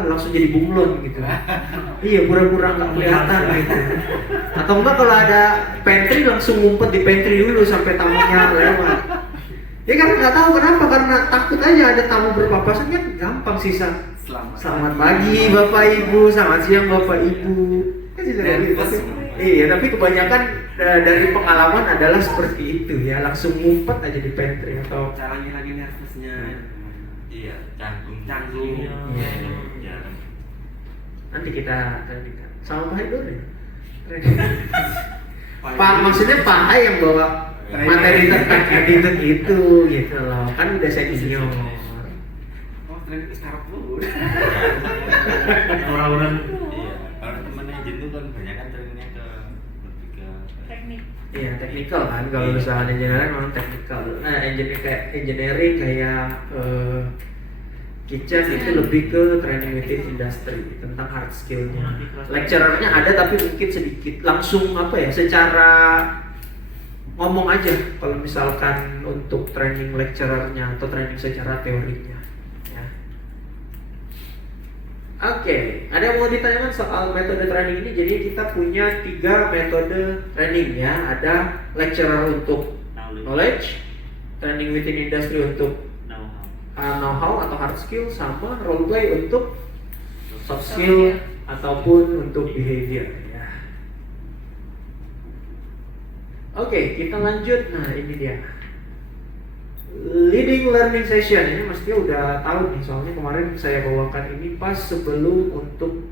langsung jadi bunglon gitu. Iya, pura-pura nggak kelihatan gitu. Atau enggak kalau ada pantry langsung ngumpet di pantry dulu sampai tamunya lewat. Ya karena nggak tahu kenapa, karena takut aja ada tamu berpapasan kan gampang sisa. Selamat pagi Bapak Ibu, selamat siang Bapak Ibu. Kan sih gitu. Iya, tapi kebanyakan dari pengalaman adalah seperti itu ya, langsung ngumpet aja di pantry atau caranya lagi nervousnya. Iya, canggung. Iya. Jarang. nanti kita training sama Pak Haidur ya. Pak, maksudnya Pak Hai yang bawa materi tentang attitude itu gitu loh, kan udah senior. Oh, training startup dulu. Orang-orang Iya, kalau temen engine itu kan banyak kan trainingnya ke lebih ke teknik. Iya, teknikal kan, kalau misalnya engineering memang teknikal. Nah, engineering kayak kitchen itu lebih ke training within industry tentang hard skill-nya. Lecturer-nya ada tapi mungkin sedikit langsung secara ngomong aja kalau misalkan untuk training lecturer-nya atau training secara teorinya. Ya. Oke, ada yang mau ditanyakan soal metode training ini? Jadi kita punya 3 metode training ya. Ada lecturer untuk knowledge, training within industry untuk know-how atau hard skill, sama role play untuk soft skill ataupun untuk behavior ya. Oke, kita lanjut. Nah, ini dia leading learning session ini mesti udah tahu nih, soalnya kemarin saya bawakan ini pas sebelum untuk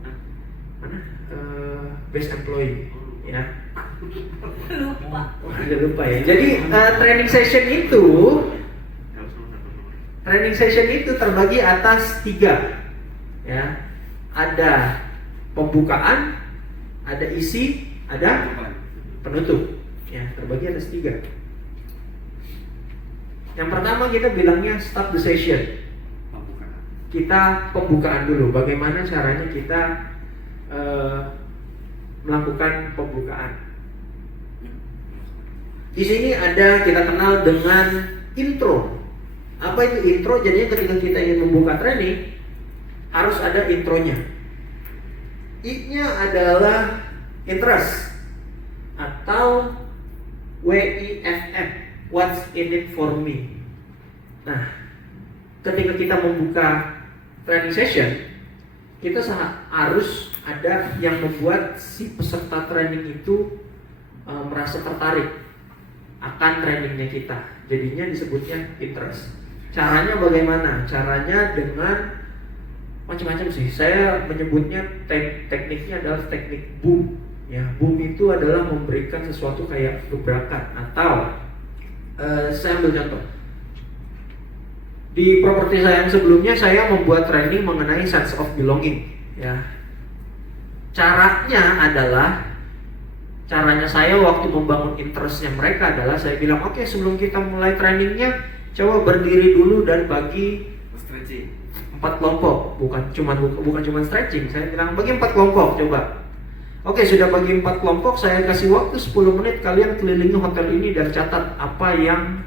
best employee ya. Lupa. Udah lupa ya. Jadi training session itu terbagi atas 3 ya. Ada pembukaan, ada isi, ada penutup ya, terbagi atas 3. Yang pertama kita bilangnya start the session. Kita pembukaan dulu. Bagaimana caranya kita melakukan pembukaan. Di sini ada kita kenal dengan intro. Apa itu intro? Jadinya ketika kita ingin membuka training harus ada intronya. I-nya adalah interest atau WIFM, what's in it for me. Nah, ketika kita membuka training session, kita harus ada yang membuat si peserta training itu merasa tertarik akan trainingnya kita. Jadinya disebutnya interest. Caranya bagaimana? Caranya dengan macam-macam sih. Saya menyebutnya tekniknya adalah teknik boom. Ya, boom itu adalah memberikan sesuatu kayak gebrakan atau saya ambil contoh. Di properti saya yang sebelumnya saya membuat training mengenai sense of belonging. Ya, caranya saya waktu membangun interestnya mereka adalah saya bilang oke, sebelum kita mulai trainingnya coba berdiri dulu dan bagi stretching 4 kelompok, bukan cuma stretching. Saya bilang bagi 4 kelompok coba. Oke, sudah bagi 4 kelompok, saya kasih waktu 10 menit kalian kelilingi hotel ini dan catat apa yang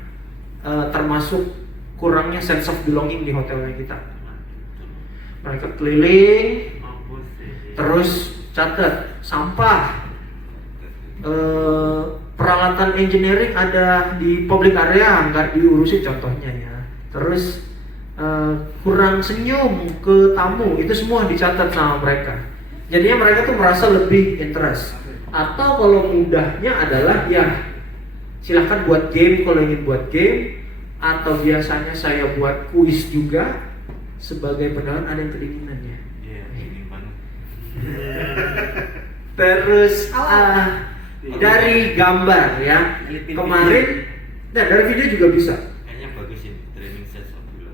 termasuk kurangnya sense of belonging di hotelnya kita. Mereka keliling, terus catat sampah, peralatan engineering ada di public area nggak diurusin contohnya ya. Terus kurang senyum ke tamu, itu semua dicatat sama mereka. Jadinya mereka tuh merasa lebih interest. Atau kalau mudahnya adalah ya silahkan buat game kalau ingin buat game, atau biasanya saya buat kuis juga sebagai pendengar ada yang kedinginannya. Iya, ini banget. Terus dari gambar ya kemarin, nah dari video juga bisa. Kayaknya bagus ini training set sebelum.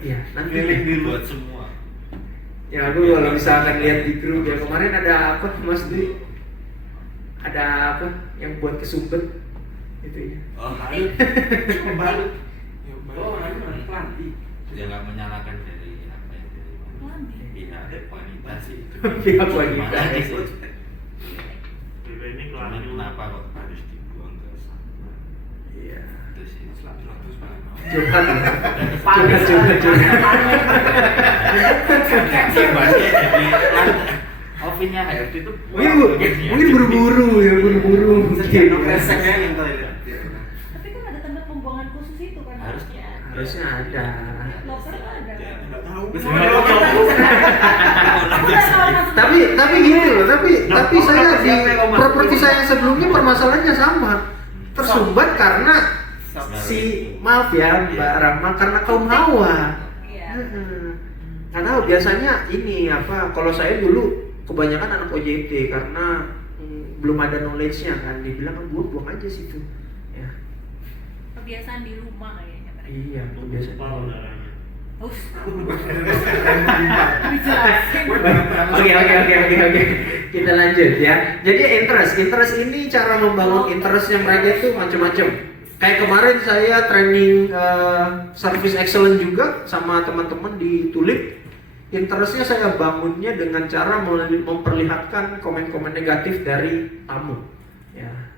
Ya nanti Buat semua. ya aku kalau misalkan lihat di grup ya kemarin ada apa Mas Dwi, ada apa yang buat kesumpet itu ya. Oh, Balut. pelanti. dia nggak menyalahkan dari apa ya, dari Pelanti. pihak wanita sih. Pihak wanita. Gimana sih? Ini Cuman kelanjut. kenapa kok harus dibuang ke sana? Iya. Itu sih. Curhat ya. Jadi opininya HRD itu Mungkin buru-buru ya, buru-buru mungkin. Tapi kan ada tempat pembuangan khusus itu kan. Harusnya. Harusnya ada. Locker kan ada. Nggak tahu. Tapi gini loh, tapi saya di properti saya yang sebelumnya permasalahannya sama. Tersumbat karena maaf ya Mbak Rahma, karena kaum hawa. Iya. Nggak tahu, biasanya ini apa, kalau saya dulu kebanyakan anak OJT karena belum ada knowledge-nya kan, dibilang kan buang aja situ ya. Kebiasaan di rumah kayaknya mereka. Iya, kebiasaan. Oke. Kita lanjut ya. Jadi interest ini cara membangun interestnya mereka itu macam-macam. Kayak kemarin saya training service excellence juga sama teman-teman di Tulip. Interestnya saya bangunnya dengan cara memperlihatkan komen-komen negatif dari tamu. Ya,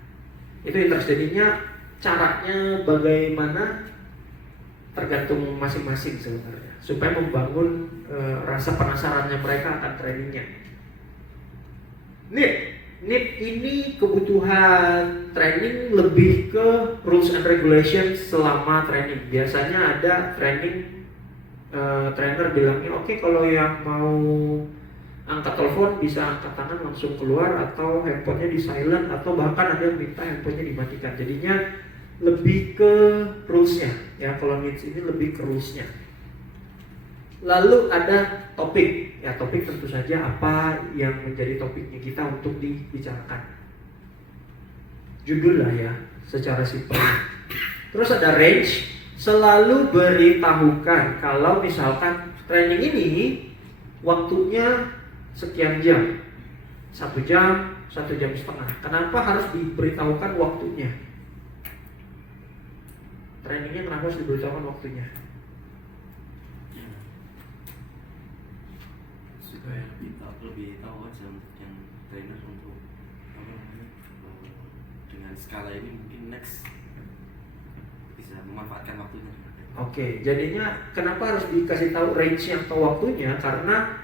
itu interest. Jadinya caranya bagaimana tergantung masing-masing sebenarnya, supaya membangun rasa penasarannya mereka akan trainingnya. Need ini kebutuhan training lebih ke rules and regulations selama training. Biasanya ada training trainer bilangnya oke, kalau yang mau angkat telepon bisa angkat tangan langsung keluar, atau handphonenya di silent, atau bahkan ada yang minta handphonenya dimatikan. Jadinya lebih ke rules-nya ya. Kalau needs ini lebih ke rules-nya. Lalu ada topik ya, topik tentu saja apa yang menjadi topiknya kita untuk dibicarakan, judul lah ya secara simpel. Terus ada range, selalu beritahukan kalau misalkan training ini waktunya sekian jam, 1 jam, 1,5 jam. Kenapa harus diberitahukan waktunya? Trainingnya kenapa harus diberitahukan waktunya? Supaya lebih tahu aja untuk yang trainer untuk apa namanya, dengan skala ini mungkin next bisa memanfaatkan waktunya. Oke, jadinya kenapa harus dikasih tahu range-nya atau waktunya? Karena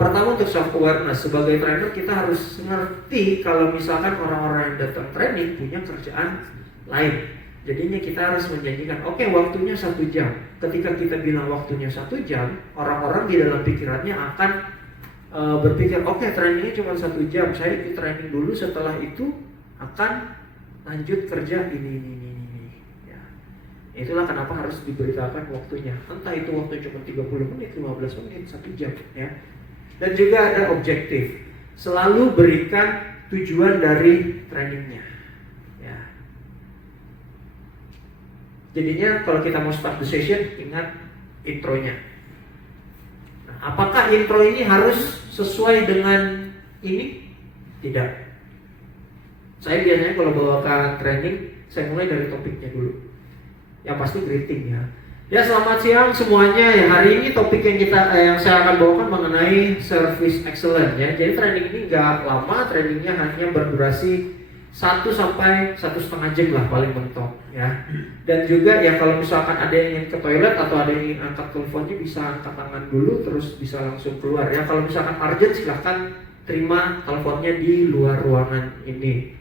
pertama untuk self awareness, sebagai trainer kita harus ngerti kalau misalkan orang-orang yang datang training punya kerjaan lain. Jadinya kita harus menjanjikan, oke, waktunya 1 jam. Ketika kita bilang waktunya 1 jam, orang-orang di dalam pikirannya akan berpikir, oke, trainingnya cuma 1 jam, saya ikut training dulu, setelah itu akan lanjut kerja ini. Ya. Itulah kenapa harus diberitakan waktunya. Entah itu waktu cuma 30 menit, 15 menit, 1 jam ya. Dan juga ada objektif. Selalu berikan tujuan dari trainingnya. Ya. Jadinya kalau kita mau start the session, ingat intronya. Nah, apakah intro ini harus sesuai dengan ini? Tidak. Saya biasanya kalau bawakan training, saya mulai dari topiknya dulu. Yang pasti greeting ya. Ya, selamat siang semuanya. Ya, hari ini topik yang saya akan bawakan mengenai service excellence ya. Jadi training ini nggak lama, trainingnya hanya berdurasi 1 sampai 1,5 jam lah paling mentok ya. Dan juga ya kalau misalkan ada yang ingin ke toilet atau ada yang ingin angkat teleponnya, bisa angkat tangan dulu terus bisa langsung keluar ya. Kalau misalkan urgent silahkan terima teleponnya di luar ruangan ini.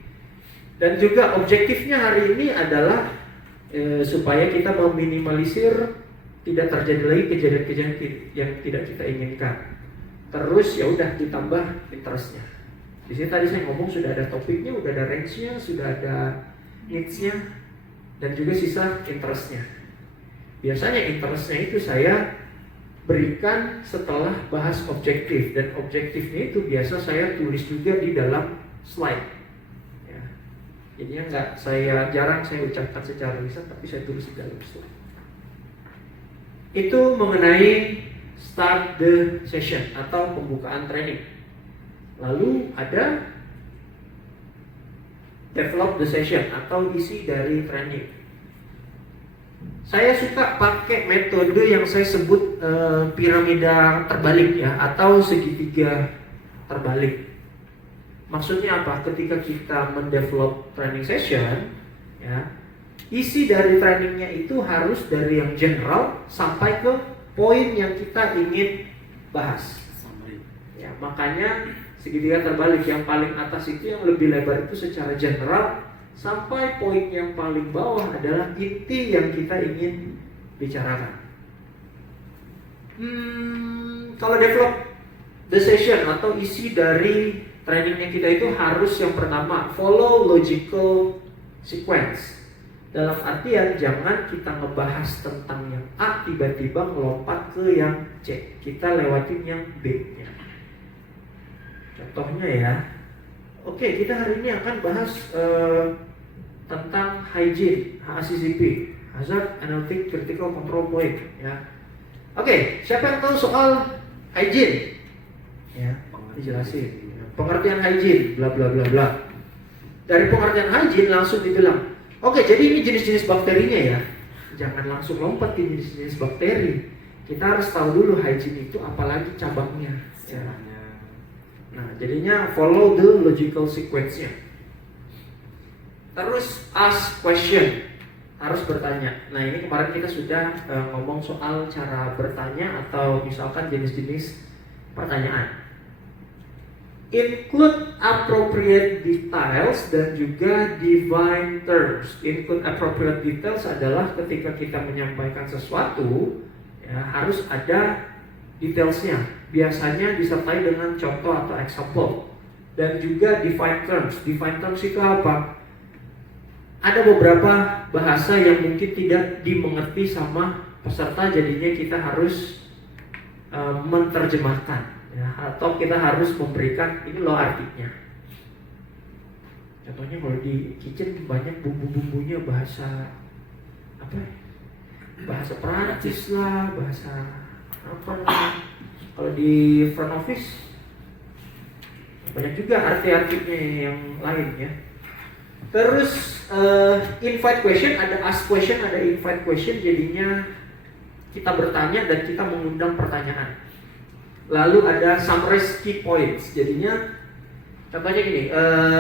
Dan juga objektifnya hari ini adalah supaya kita meminimalisir tidak terjadi lagi kejadian-kejadian yang tidak kita inginkan. Terus ya udah ditambah interestnya. Di sini tadi saya ngomong sudah ada topiknya, sudah ada range-nya, sudah ada needs-nya, dan juga sisa interest-nya. Biasanya interest-nya itu saya berikan setelah bahas objektif, dan objektifnya itu biasa saya tulis juga di dalam slide. Ya. Jadinya jarang saya ucapkan secara lisan, tapi saya tulis di dalam slide. Itu mengenai start the session atau pembukaan training. Lalu ada develop the session atau isi dari training. Saya suka pakai metode yang saya sebut piramida terbalik ya, atau segitiga terbalik. Maksudnya apa? Ketika kita mendevelop training session ya, isi dari trainingnya itu harus dari yang general sampai ke poin yang kita ingin bahas. Ya, makanya segitiga terbalik, yang paling atas itu yang lebih lebar itu secara general, sampai poin yang paling bawah adalah inti yang kita ingin bicarakan. Kalau develop the session atau isi dari trainingnya kita itu harus yang pertama follow logical sequence. Dalam artian jangan kita ngebahas tentang yang A tiba-tiba melompat ke yang C, kita lewatin yang B-nya. Contohnya ya, oke, kita hari ini akan bahas tentang hygiene, HACCP, Hazard Analytic Critical Control Point ya. Oke, siapa yang tahu soal hygiene? Ya, dijelasin. Pengertian hygiene, bla bla bla bla. Dari pengertian hygiene langsung dibilang, oke, jadi ini jenis-jenis bakterinya ya. Jangan langsung lompat ke jenis-jenis bakteri. Kita harus tahu dulu hygiene itu apalagi cabangnya. Ya. Nah, jadinya follow the logical sequence-nya. Terus ask question, harus bertanya. Nah, ini kemarin kita sudah ngomong soal cara bertanya atau misalkan jenis-jenis pertanyaan. Include appropriate details dan juga define terms. Include appropriate details adalah ketika kita menyampaikan sesuatu ya, harus ada detailsnya. Biasanya disertai dengan contoh atau example. Dan juga define terms. Define terms itu apa? ada beberapa bahasa yang mungkin tidak dimengerti sama peserta, jadinya kita harus menerjemahkan ya, atau kita harus memberikan ini loh artinya. Contohnya kalau di kitchen banyak bumbu-bumbunya bahasa apa ya? Bahasa Perancis lah, bahasa apa lah. Kalau di front office banyak juga arti-artinya yang lain ya. Terus invite question, ada ask question, ada invite question, jadinya kita bertanya dan kita mengundang pertanyaan. Lalu ada summarize key points, jadinya contohnya gini,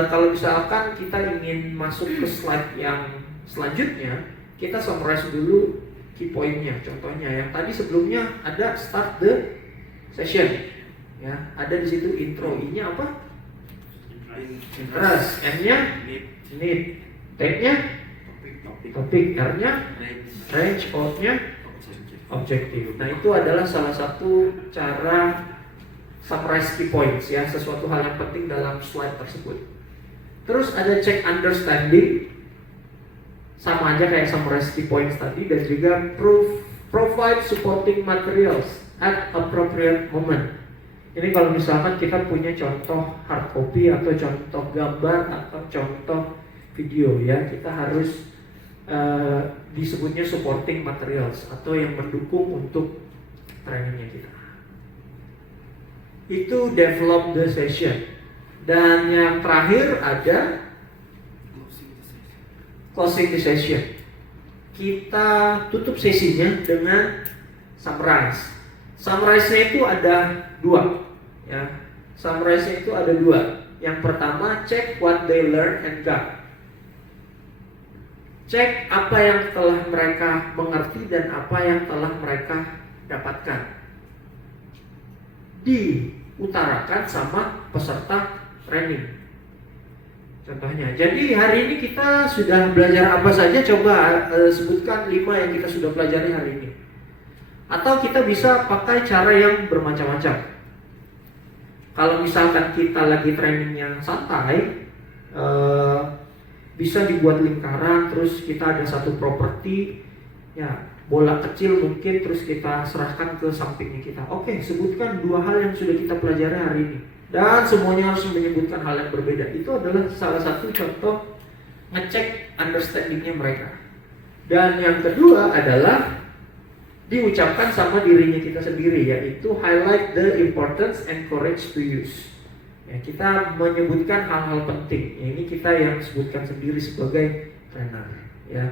kalau misalkan kita ingin masuk ke slide yang selanjutnya, kita summarize dulu key point-nya. Contohnya yang tadi sebelumnya ada start the session, ya ada di situ intro, I-nya apa? Interest, N-nya need, T-nya topik, R-nya range, O-nya objektif. Nah itu adalah salah satu cara summarize key points ya, sesuatu hal yang penting dalam slide tersebut. Terus ada check understanding, sama aja kayak summarize key points tadi, dan juga provide supporting materials at appropriate moment. Ini kalau misalkan kita punya contoh hard copy atau contoh gambar atau contoh video ya, kita harus disebutnya supporting materials atau yang mendukung untuk trainingnya kita. Itu develop the session. Dan yang terakhir ada closing the session. Kita tutup sesinya dengan summarize. Summarize-nya itu ada dua ya. Summarize-nya itu ada dua. Yang pertama, check what they learn and got. Cek apa yang telah mereka mengerti dan apa yang telah mereka dapatkan. Diutarakan sama peserta training. Contohnya, jadi hari ini kita sudah belajar apa saja, coba sebutkan 5 yang kita sudah pelajari hari ini. Atau kita bisa pakai cara yang bermacam-macam. Kalau misalkan kita lagi training yang santai, bisa dibuat lingkaran, terus kita ada satu properti, ya bola kecil mungkin, terus kita serahkan ke sampingnya kita. Oke, sebutkan 2 hal yang sudah kita pelajari hari ini, dan semuanya harus menyebutkan hal yang berbeda. Itu adalah salah satu contoh ngecek understandingnya mereka. Dan yang kedua adalah diucapkan sama dirinya kita sendiri, yaitu highlight the importance and courage to use. Ya, kita menyebutkan hal-hal penting. Ya, ini kita yang sebutkan sendiri sebagai trainer. Ya,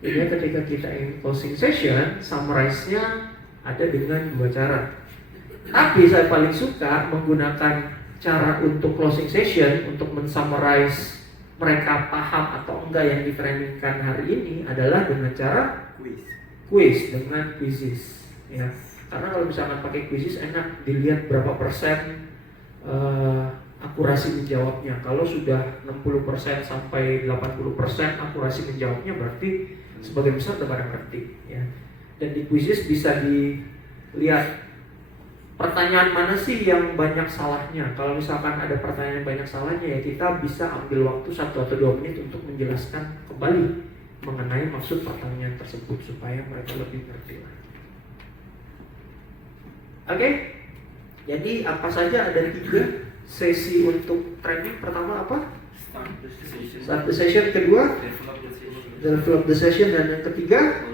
jadi ketika kita ingin closing session, summarize-nya ada dengan 2 cara. Tapi saya paling suka menggunakan cara untuk closing session untuk mensummarize mereka paham atau enggak yang ditrainingkan hari ini adalah dengan cara quiz dengan quizzes. Ya, karena kalau misalkan pakai quizzes enak dilihat berapa persen akurasi menjawabnya. Kalau sudah 60% sampai 80% akurasi menjawabnya, berarti sebagian besar udah pada ngerti ya. Dan di quizzes bisa dilihat pertanyaan mana sih yang banyak salahnya. Kalau misalkan ada pertanyaan yang banyak salahnya, ya kita bisa ambil waktu 1 atau 2 menit untuk menjelaskan kembali mengenai maksud pertanyaan tersebut supaya mereka lebih ngerti lagi. Oke? Jadi apa saja, ada 3 sesi untuk training. Pertama apa? Start the session. Kedua, develop the session. Dan yang ketiga,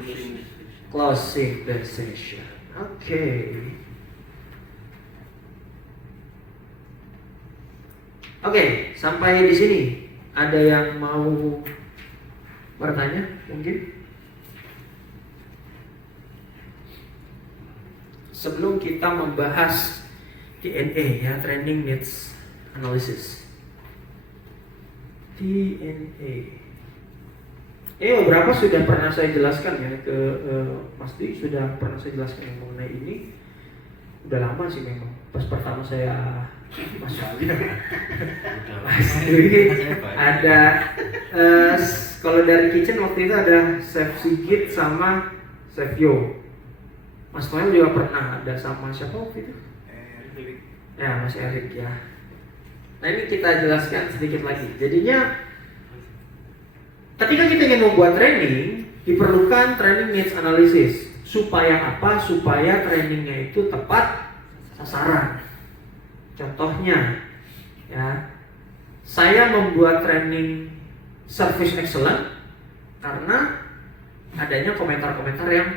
closing the session. Oke. Oke, sampai di sini. Ada yang mau bertanya mungkin? Sebelum kita membahas TNA ya, Training Needs Analysis. TNA. Beberapa sudah pernah saya jelaskan ya ke Mas Di, sudah pernah saya jelaskan yang mengenai ini. Udah lama sih memang. Pas pertama saya masuk Mas Di ada kalau dari kitchen waktu itu ada Chef Sigit sama Chef Yo. Mas Noel juga pernah ada sama siapa waktu itu? Ya, Mas Erik ya. Nah ini kita jelaskan sedikit lagi. Jadinya Ketika kita ingin membuat training, diperlukan training needs analysis. Supaya apa? Supaya trainingnya itu tepat sasaran. Contohnya, ya, saya membuat training service excellent karena adanya komentar-komentar yang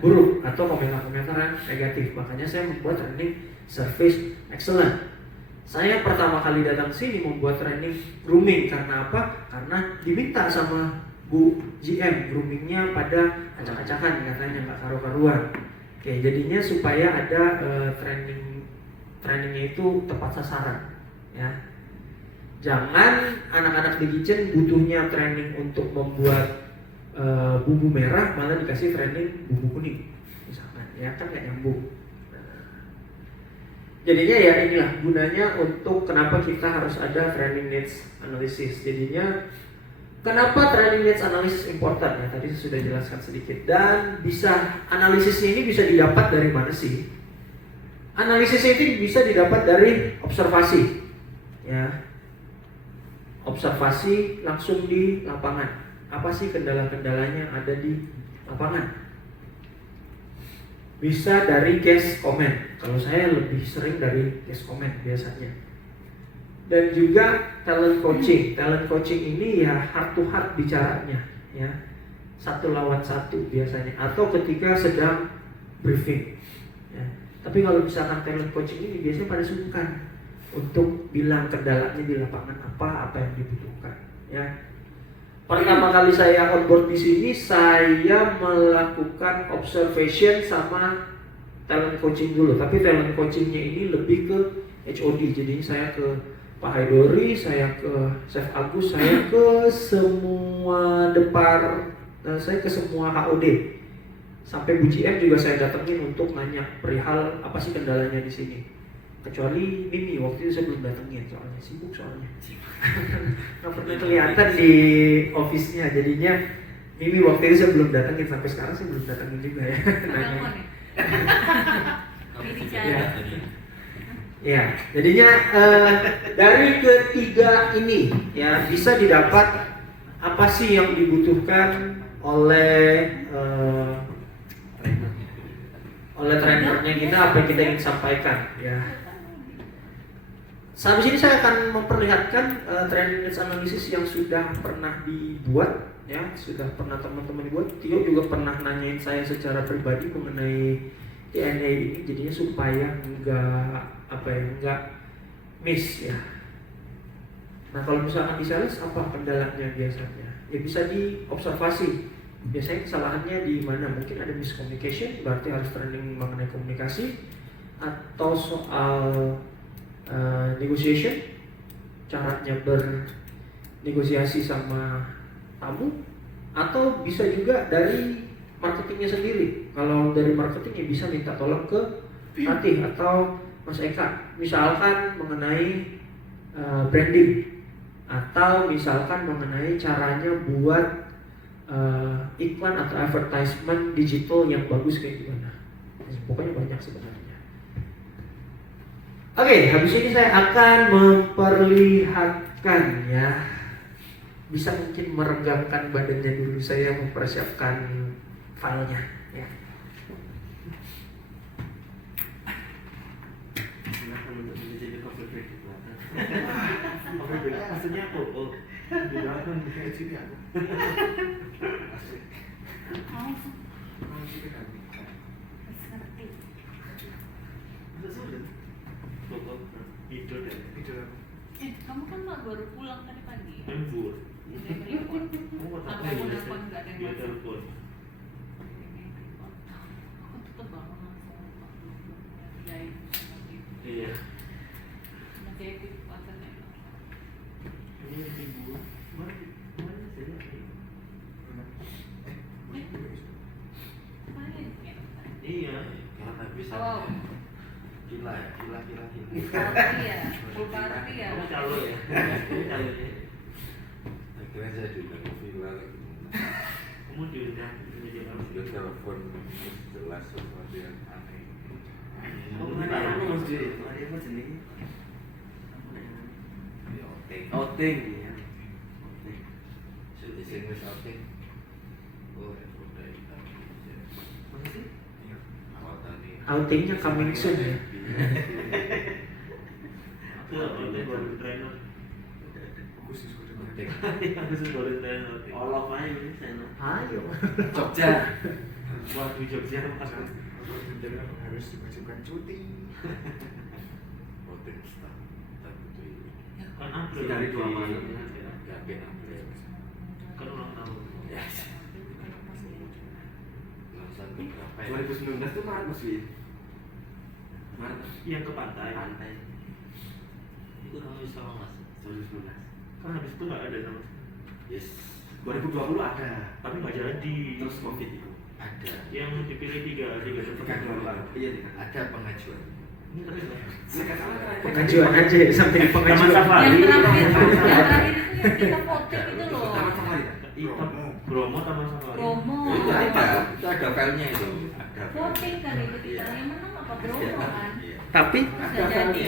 buruk atau komentar-komentar yang negatif. Makanya saya membuat training service excellent. Saya pertama kali datang sini membuat training grooming karena apa? Karena diminta sama Bu GM groomingnya pada acak-acakan katanya nggak karu-karuan. Oke, jadinya supaya ada trainingnya itu tepat sasaran, ya. Jangan anak-anak di kitchen butuhnya training untuk membuat bumbu merah malah dikasih training bumbu kuning, misalkan, ya kan nggak nyambung. Jadinya ya inilah gunanya untuk kenapa kita harus ada training needs analysis. Jadinya kenapa training needs analysis important ya, tadi saya sudah jelaskan sedikit. Dan bisa analisisnya ini bisa didapat dari mana sih? Analisisnya itu bisa didapat dari observasi, ya. Observasi langsung di lapangan. Apa sih kendala-kendalanya ada di lapangan? Bisa dari case comment. Kalau saya lebih sering dari case comment biasanya. Dan juga talent coaching. Talent coaching ini ya heart to heart bicaranya, ya. 1 lawan 1 biasanya. Atau ketika sedang briefing, ya. Tapi kalau misalkan talent coaching ini biasanya pada sungkan untuk bilang kendalanya di lapangan apa yang dibutuhkan, ya. Pertama kali saya on board di sini, saya melakukan observation sama talent coaching dulu. Tapi talent coachingnya ini lebih ke HOD. Jadi saya ke Pak Haidori, saya ke Chef Agus, saya ke semua saya ke semua HOD. Sampai Bu GM juga saya datengin untuk nanya perihal apa sih kendalanya di sini. Kecuali Mimi, waktu itu saya belum datengin soalnya sibuk soalnya. Nggak pernah kelihatan di office-nya, jadinya Mimi waktu itu saya belum datengin, sampai sekarang saya belum datengin juga ya. Nanya. Ya, jadinya dari ketiga ini ya bisa didapat apa sih yang dibutuhkan oleh trainernya kita, apa yang kita ingin sampaikan, ya. Habis ini saya akan memperlihatkan training needs analysis yang sudah pernah dibuat, ya, sudah pernah teman-teman buat. Tio juga pernah nanyain saya secara pribadi mengenai DNA ini, jadinya supaya nggak miss, ya. Nah, kalau misalkan di sales apa kendalanya biasanya? Ya bisa diobservasi. Biasanya kesalahannya di mana? Mungkin ada miscommunication, berarti harus training mengenai komunikasi, atau soal negotiation, caranya bernegosiasi sama tamu, atau bisa juga dari marketingnya sendiri. Kalau dari marketing ya bisa minta tolong ke Fatih atau Mas Eka, misalkan mengenai branding, atau misalkan mengenai caranya buat iklan atau advertisement digital yang bagus kayak gimana. Pokoknya banyak sebenarnya. Oke, habis ini saya akan memperlihatkan, ya. Bisa mungkin meregangkan badannya dulu, saya mempersiapkan filenya, ya. Maksudnya apa? Oh, Di belakang kayak sini aku. Asik. Sini kan. Itu deh. Itu aku. Kamu kan baru pulang tadi pagi ya? Lembur. Kamu Apa mau nelfon nggak ada yang dia masuk? telepon. Aku tetep bangun langsung jahit sama dia. Iya. Masih ikut pasarnya. Ini ibu. Mana sih? Main ya? Iya. Karena bisa. Oh. Gila ya, gila. Party ya? Full party ya? Kamu calo ya? Kamu calo ya? Akhirnya saya diundang ke villa lagi. Kamu diundang Sudah telepon jelas sesuatu yang aneh. Oh, mana aku mesti hari apa jenis? Ya, outing. Outing ya. Sudah sing wis outing. Oh, Aphrodite. Mana sih? Awal tadi. Outingnya coming soon ya. Aku outing baru trainer. Aku sih sudah Aku sih baru trainer. All of aja ini saya. Ayo. Jogja. Waduh Jogja mas. harus dimasukkan cuti. Outing start. Tapi itu Kan April Dari 2 Maret. Gaben April. Kan ulang tahun. Ya. Langsung berapa ya? 2019 tuh Maret Mas Wi. Maret. Yang ke pantai. Pantai. Itu kamu sama mas. 2019. Kan habis itu nggak ada sama. Yes. 2020 ada. Tapi nggak jadi. Terus Covid itu. Ada. Yang dipilih tiga Iya, tidak. Ada pengajuan. Ini tapi nggak. Sekarang Pengajuan aja sampai Taman pengajuan. Safari. Yang terakhir itu yang kita voting itu loh. Taman Safari. Hitam. Bromo Taman Safari. Bromo. Itu ada filenya itu. Ada. Voting kali itu kita yang menang apa Bromo kan? Iya. Tapi Nggak jadi.